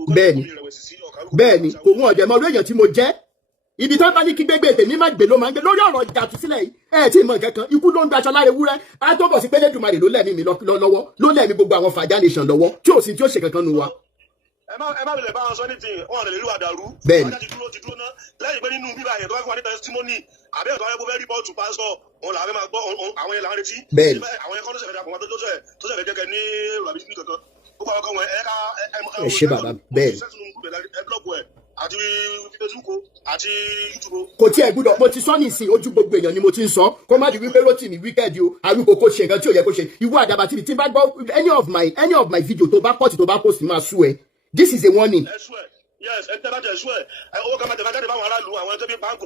bẹ́ẹ̀ni kò mú ọ̀jẹ̀ mọ́ orí èèyàn tí mo jẹ́ ibi tó bá ní kí gbégbé tèmi má gbé ló máa ń gbé lórí ọ̀rọ̀ ìjà sílẹ̀ yìí tí ì mọ̀ kankan ikú ló ń gbaṣọ láre wúrẹ́ á tó bọ̀ sí pé Elédùmarè ló lẹ̀mí mi lọ́wọ́ ló lẹ̀mí gbogbo àwọn Fàjà nation lọ́wọ́ tí ò sí tí ó ṣe kankan nu wa. ẹ má lè bá wọn sọ ní tìǹ wọn lè rí wà dàrú. bẹ́ẹ̀ni ti dúró ná lẹ́yìn pé nínú bíbá yẹn tó bá fún wa ní testimony àbí ọ̀tọ̀ ayẹ́kọ́ fẹ́ rìpọ́ọ̀tù pásítọ̀ òun làwọn máa gbọ́ àwọn yẹn là ń retí. bẹ́ẹ̀ni àwọn yẹn kọ́ ló ṣẹ̀fẹ̀ dàpọ̀ wọn tó ṣẹ̀fẹ̀ jẹ́kẹ́ ní ràbí kankan gbogbo àwọn ọkọ wọn ẹ ṣe bàbá bẹ́ẹ̀ni àti Facebook àti YouTube. kò tí ẹ gbúdọ̀ mo ti sọ nísìn ojú gbogbo èèyàn ni mo ti ń sọ kó má di wípé Rótìmí wíkẹ́ẹ̀dì o àwíkò kò ṣe nǹkan tí ò yẹ kó ṣe ìwọ Àdàbà TV tí n bá gbọ́ any of my video tó bá pọ̀ tí tó bá post máa sú ẹ this is a warning. yes ẹ tẹ́ bá jẹ́ sú ẹ owó kan máa tẹ̀ bá jáde fáwọn aráàlú àwọn ẹgbẹ́ bíi pàǹkù.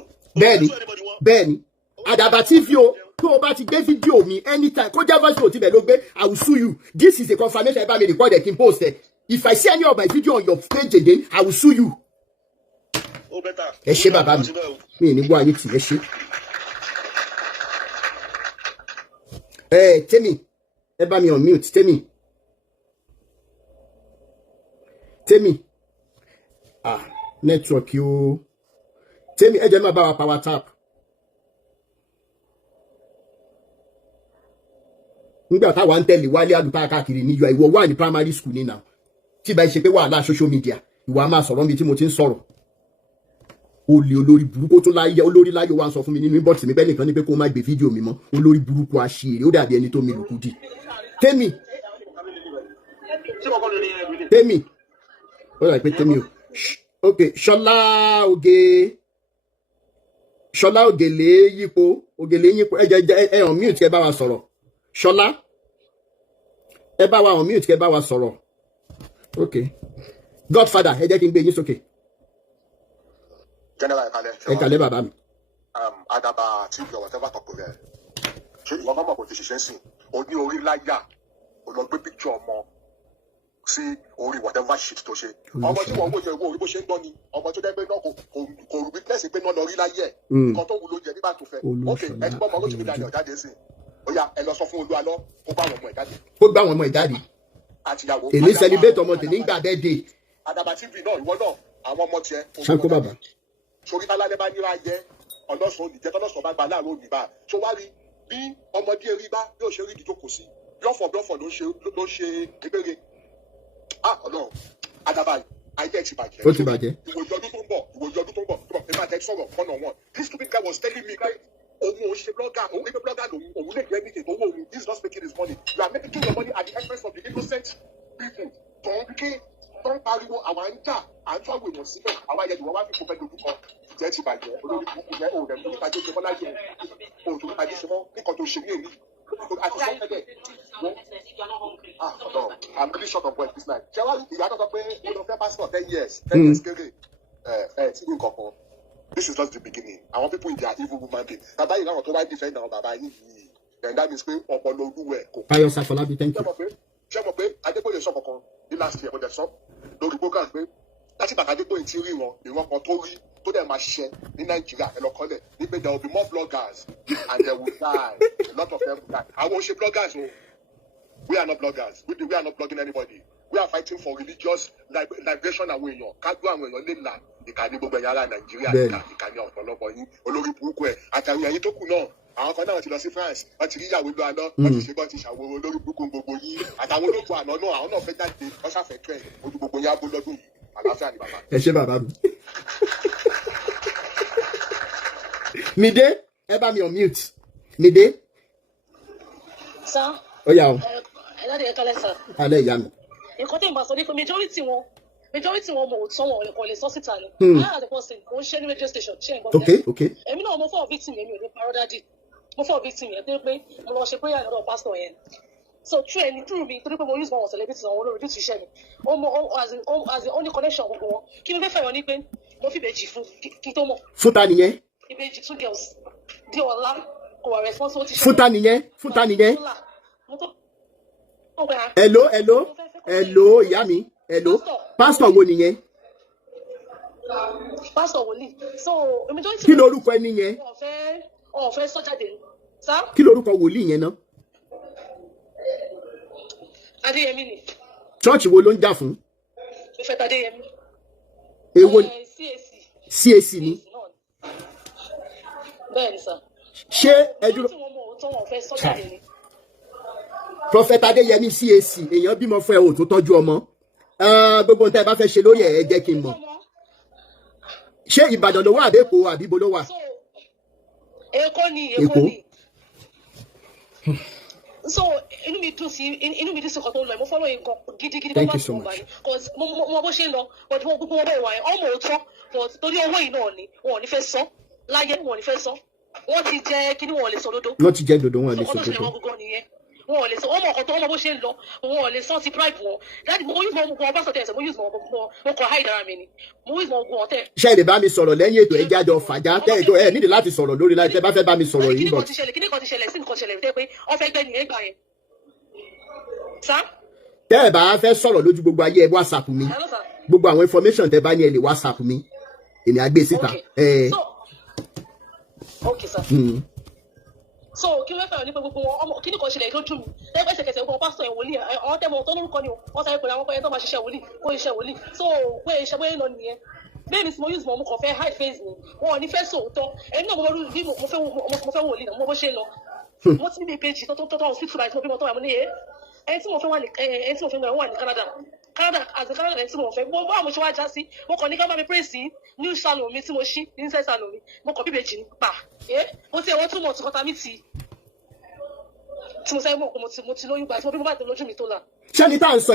bẹ́ẹ̀ni Àdàbà TV o tó o bá ti gbé fídíò mi anytime kó jẹ́ voice note ibẹ̀ ló gbé I will sue you this is a confirmation ẹ bá mi record ẹ kí n post ẹ if I see any of my video on your page again I will sue you. ẹ ṣé bàbá mi ní bó ayé tì ẹ ṣé. Tẹ́mi ẹ bá mi on mute Tẹ́mi network yóò Tẹ́mi ẹ jẹ́ má bá wa power tap. nígbà táwa ń tẹ̀lé Wálé àlùpàá káàkiri níjọ ìwọ wà ní primary school ní now tí bá ṣe pé wàhálà social media ìwà máa sọ̀rọ̀ mi tí mo ti ń sọ̀rọ̀ olè olórí burúkú tó láyé olórí láyé wa ń sọ fún mi nínú inbox mi bẹ́ẹ̀ nìkan ní pé kó má gbé fídíò mi mọ́ olórí burúkú àṣírí ó dàbí ẹni tó mi lùkù dì Tẹ́mi ó dàbí pé Tẹ́mi o ok Ṣọlá Ògèlè yípo ẹ hàn mute kẹ́ bá wa sọ̀rọ̀ Ṣọlá ẹ bá wa hàn mute kẹ́ bá wa sọ̀rọ̀ ok Godfather ẹ jẹ́ kí n gbé yín sókè. General ẹ kàlẹ́ bàbá mi. Àdàbà TV or whatever talk rẹ ṣé ìwọ máa mọ̀ kò ti ṣiṣẹ́ sí o ní orí láyà o lọ gbé picture ọmọ sí orí whatever shit tó ṣe ọmọ tí wọ́n wò yẹ owó orí bó ṣe ń gbọ́ ni ọmọ tó dẹ́gbẹ́ náà kò witness pé náà lọ rí láyé ẹ̀ nǹkan tó wù ló jẹ nígbà tó fẹ́ ok ẹ ti gbọ́ ọmọ Rótìmí Daniel jáde sí ó yá ẹ lọ sọ fún Olú Alo kó gbá àwọn ọmọ ẹ̀ jáde. kó gbá àwọn ọmọ ẹ̀ jáde àtìyàwó èmi celebrate ọmọ tèmi ń gbà bẹ́ẹ̀ dé. Àdàbà TV náà ìwọ náà àwọn ọmọ tiẹ̀. ṣáko bàbá sórí tálálẹ́ bá níra jẹ́ ọlọ́sàn olùjẹ́ tọ́lọ́sàn bá gba láàárọ̀ òní bá tó wá rí bí ọmọdé rí bá yóò ṣe rí ìdíjókòó sí blọ́fọ̀ ló ń ṣe ebére ọlọ́run Àdàbà ayé ẹ̀ ti bàjẹ́. ó ti bàjẹ́. ìwòye ọdún tó ń bọ̀ ẹ máa tẹ́ sọ̀rọ̀ one on one this stupid guy was telling me pé òun ò ṣe blogger òun ní blogger òun lè get anything owó òun he is not making his money you are making your money at the expense of the innocent people tó ń pariwo àwa ń jà à ń tọ́ àwọn èèyàn síbẹ̀ àwa yẹn ìwọ wá fi kópẹ́ dojú kan ìjẹ́ ti bàjẹ́ olórí burúkú yẹn òun rẹ̀ nípa jẹ́ ṣe mọ́ láyé òun tó nípa jẹ́ ṣe mọ́ nǹkan tó ṣe ní èmi àti sọ́kẹ́dẹ̀ I'm really short of words this night ṣé wàá ìyá tó sọ pé ó lọ fẹ́ passport 10 years kéré tí ní nǹkan kan this is just the beginning àwọn people in their evil woman being bàbá yìí láwọn tó wá defend àwọn bàbá yìí yìí then that means pé ọpọlọ olúwẹ̀ kò. Ayọ̀ Sàfọlábí thank you. ṣé mo pé Adébóyè sọ kankan ní last year mo dẹ̀ sọ lórí program pé láti bàtà Adébóyè ti rí ìran kan tó rí tó dẹ̀ máa ṣiṣẹ́ ní Nàìjíríà ẹ lọ kọ́lẹ̀ ní pé there will be more bloggers and they will die a lot of them will die. àwọn òṣè bloggers o we are not bloggers we are not blogging anybody we are fighting for religious liberation àwọn èèyàn kájú àwọn èèyàn lè là ìkànnì gbogbo ẹ̀yà ara Nàìjíríà ìkànnì ọ̀pọ̀lọpọ̀ yín olórí burúkú ẹ̀ àtàwọn ẹ̀yìn tó kù náà àwọn kan náà ti lọ sí France wọ́n ti rí ìyàwó Olú Alo wọ́n ti ṣe bọ́ ti ṣàwòrán olórí burúkú gbogbo yín àtàwọn ológun àná náà àwọn náà fẹ́ jáde wọ́n ṣàfẹ́ tó ẹ̀ ojú gbogbo yín á bó lọ́dún yìí àlàáfíà ni bàbá. ẹ ṣé bàbá mi. Mide ẹ bá mi on mute Mide. sá. ó yá o. ẹ láti ẹ̀ka lẹ́sà. alẹ́ ìyá mi. nǹkan tí mo bá sọ ní pé majority wọn mọ̀ òtún wọn kò lè sọ síta ni. láàrín àdìpọ̀ sí kò ń ṣe ní radio station ṣe ń gbọ́ mi. ok. èmi náà mo fọ́ victim yẹn mi ò ní parọ́ dájú mo fọ́ victim yẹn tó pé mo lọ ṣe prayer lọ́dọ̀ pastor yẹn so true mi torí pé mo use one celebrity àwọn olórí bí ti ṣe mi as the only connection gbogbo wọn kí ló fẹ́ fẹ́ yọ ní pé mo fi ìbejì fún kí tó mọ̀. fún ta nìyẹn. ìbejì 2 girls. di ọ̀la kò wà responsible. Fúta nìyẹn. Hello ìyá mi. Hello pastor wo nìyẹn? Pastor wòlíì. So kí lorúkọ ẹni yẹn? Ọ̀fẹ́ sọ jáde. Sá? Kí lorúkọ wòlíì yẹn náà? Adéyẹmí ni. Church wo ló ń jà fún? Ìfẹ́ Adéyẹmí. Èwo ni? CAC ni. Bẹ́ẹ̀ni sá. Ṣé ẹdúró? Prophet Adéyẹmí CAC èèyàn bímọ fún ẹ ò tó tọ́jú ọmọ. Gbogbo nǹkan ẹ bá fẹ́ ṣe lórí ẹ jẹ́ kí n mọ̀. Ṣé Ìbàdàn ló wà àbí Èkó àbí ibo ló wà? Èkó ni. So inú mi dùn sí nǹkan tó ń lọ mo follow nǹkan gidigidi Thank you so much. Because mo bó ṣe ń lọ but gbogbo wọn bẹ́ẹ̀ wà ẹ̀ ọmọ òótọ́ but torí owó yìí náà ni wọn ò ní fẹ́ sọ láyé wọn ò ní fẹ́ sọ wọ́n ti jẹ́ kí ni wọn ò lè sọ dodo. Wọ́n ti jẹ́ dodo wọn ò lè sọ dodo. Wọn ò lè sọ ọmọ ọkọ tó ọmọ bó ṣe ń lọ wọn ò lè sọ ti bribe wọn dáàdi mo use mo bá sọ tẹ̀sẹ̀ mo use mo kọ hide ara mi ni mo use mo gun ọtẹ. Ṣé èdè bá mi sọ̀rọ̀ lẹ́yìn ètò ẹja jọ fàjà tẹ́ẹ̀jọ ẹ nídìí láti sọ̀rọ̀ lórí láti tẹ́ bá fẹ́ bá mi sọ̀rọ̀ yìí bọ̀. Kíní kan ti ṣẹlẹ̀ sí nǹkan ṣẹlẹ̀ pé ọfẹ́ gbẹ́ nìyẹn gbà yẹn. Sá. Tẹ́ ẹ bá fẹ́ sọ̀rọ̀ lójú gbogbo ayé ẹ WhatsApp mi gbogbo àwọn information tẹ́ bá ní ẹ lè WhatsApp mi èmi á gbé síta. Okay sir. So kí wọ́n fẹ́ràn ní pé gbogbo wọn ọmọ kíní kan ṣẹlẹ̀ lójú mi lẹ́gbẹ̀ẹ́sẹ̀kẹsẹ̀ gbogbo pásítọ̀ ẹ̀ wòlíì àwọn tẹ́mọ̀ tó lórúkọ ni wọ́n sáré pẹ̀lú àwọn pẹ̀lú tó máa ṣiṣẹ́ wòlíì kó iṣẹ́ wòlíì so pé iṣẹ́ bóyá lọ nìyẹn bẹ́ẹ̀ mi sì mo use mo kàn fẹ́ hide face mi wọn ò ní fẹ́ sòótọ́ ẹni náà mo fẹ́ wòlíì náà mo bó ṣe lọ mo ti ní ìbejì tó hospital báyìí tí mo bímọ tó wà mo ní ẹni tí mo fẹ́ wà ní Canada àti Canada ẹni tí mo fẹ́ gbogbo àwọn ṣe wá já sí mo kàn ní ká bá mi pray sí new salon mi tí mo ṣí inside salon mi mo kàn bíbejì ní pa mo ti ẹ̀wọ́n 2 months kọ́ta mi ti tí mo sẹ́yìn mọ̀ pé mo ti lóyún gbà tí mo bí mo bá ti lójú mi tó là. Ṣẹ́ni tá à ń sọ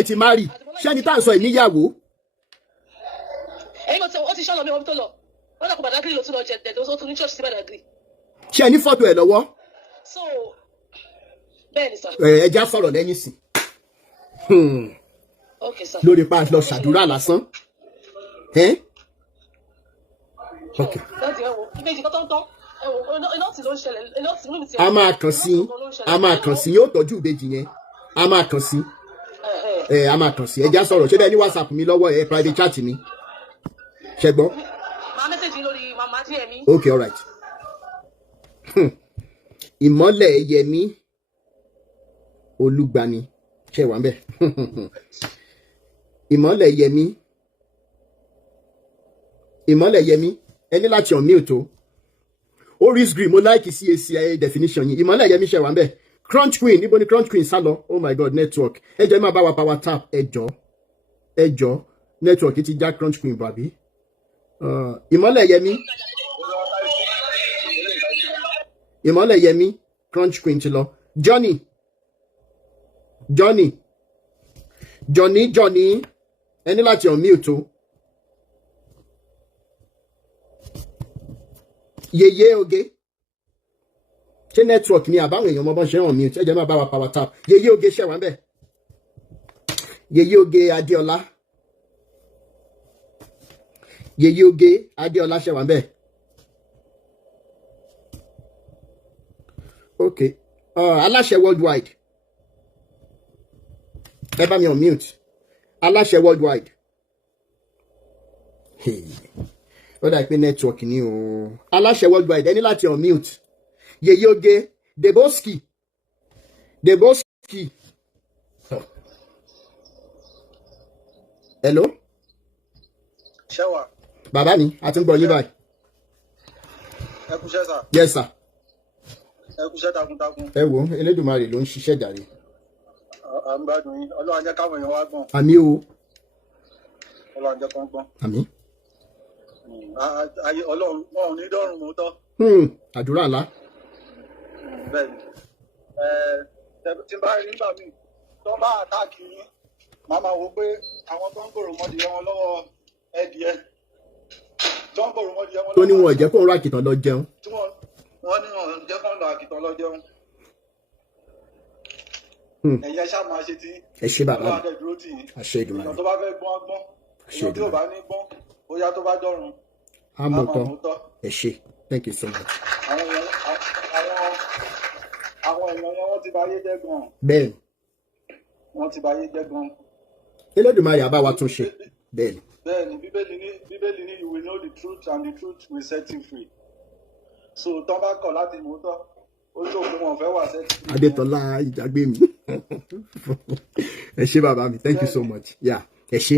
ẹ ti marry ṣẹ́ni tá à ń sọ ẹ níyàwó. Ẹ̀yin mo ti ó ti ṣọ́nà mi wọ́n tó lọ wọ́n dàpọ̀ Badagry ló tún lọ jẹ dẹ̀dẹ̀ ó tún ní church sí Badagry. Ṣé ẹ ní fọ́tò ẹ lọ́wọ́? So bẹ́ẹ̀ ni sà. Ẹ já sọ̀rọ̀ lẹ́yìn sí. Okay sir. Lórí pa lọ ṣàdúrà lásán. Okay. Láti ẹ̀wọ̀ ìbejì tó tán. A máa kàn sí yóò tọ́jú ìbejì yẹn a máa kàn sí ẹ já sọ̀rọ̀ ṣé bẹ́ẹ̀ ní WhatsApp mi lọ́wọ́ ẹ private chat mi ṣẹ gbọ́. Máa message lórí màmá tí ẹ̀mí. Okay all right. Ìmọ́lẹ̀ Yẹmí Olúgbani ṣe wà ń bẹ̀. Ìmọ́lẹ̀ Yẹmí ẹni láti unmute o. Oris green mo like CAC definition yìí Ìmọ́lẹ̀ Yẹmí ṣe wà ń bẹ̀. Crunch Queen níbo ni Crunch Queen sá lọ? Oh my God network ẹ jọ̀ọ́ ẹ máa bá wa power tap ẹ jọ̀ọ́ network ti já Crunch Queen bàbí. Ìmọ́lẹ̀ Yẹmí Crunch Queen ti lọ. Johnny ẹni láti unmute o. Yeye Oge ṣé network ni àbáwọn èèyàn mọ́bọ́n ṣe hàn mute ẹ jẹ́ máa bá wa power tap. Yeye Oge ṣẹ̀ wá ń bẹ̀. Yeye Oge Adéọlá ṣẹ̀ wá ń bẹ̀. Okay Aláṣẹ worldwide ẹ bá mi unmute Aláṣẹ worldwide. Ó dà pé network ni o. Aláṣẹ worldwide ẹni láti unmute. Yeye Oge Deboski. Hello. Ṣẹ́wà. Bàbá mi a tún gbọ́ yín báyìí. Ẹ kúṣẹ́ sà. Yes sir. Ẹ kúṣẹ́ takuntakun. Ẹ wo Elédùmarè ló ń ṣiṣẹ́ jàre. À ń gbádùn yín Ọlọ́run jẹ́ káwọn èèyàn wá gbọ́n. Àmín o. Ọlọ́run jẹ́ kán gbọ́n. Àmín. Ayé Ọlọ́run wọn ò ní dọ́rùn mú tọ́. Àdúrà ńlá. Bẹ́ẹ̀ni tí n bá rí nígbà míì tó ń bá àtáàkì yín màá máa wo pé àwọn tó ń gbòòrò mọ́dìyẹ wọn lọ́wọ́ ẹ̀dìyẹ tó ń gbòòrò mọ́dìyẹ wọn lọ́wọ́. Tó ní wọn ò jẹ́ kó ń ra àkìtàn lọ jẹun. Tí wọ́n ní wọn ò jẹ́ kó ń lọ àkìtàn lọ jẹun. Ẹ̀yin ẹ ṣáà máa ṣe tí. Ẹ ṣe bàbá mi. Ọlọ́run adé dúró tì yín. Àṣẹ Ìdùmarè. Ìyàn tó bá fẹ́ gbọ́n gbọ́n. Ìyàn tí ò bá ní gbọ́n bóyá tó bá dọ̀run. Àmọ̀tọ́ ẹ ṣe. Thank you so much. àwọn èèyàn yẹn wọ́n ti bá yé jẹ́ gan. bẹ́ẹ̀ wọ́n ti bá yé jẹ́ gan. Elédùmarè á bá wa tún ṣe bẹ́ẹ̀. bẹ́ẹ̀ni bíbélì ní you will know the truth and the truth will set you free. so tán bá kọ̀ láti mú tán ó tó pé wọn fẹ́ wà sẹ́tì. Adétọ́lá Ìjàgbé mi ẹ ṣé bàbá mi, thank you so much, yeah ẹ ṣé.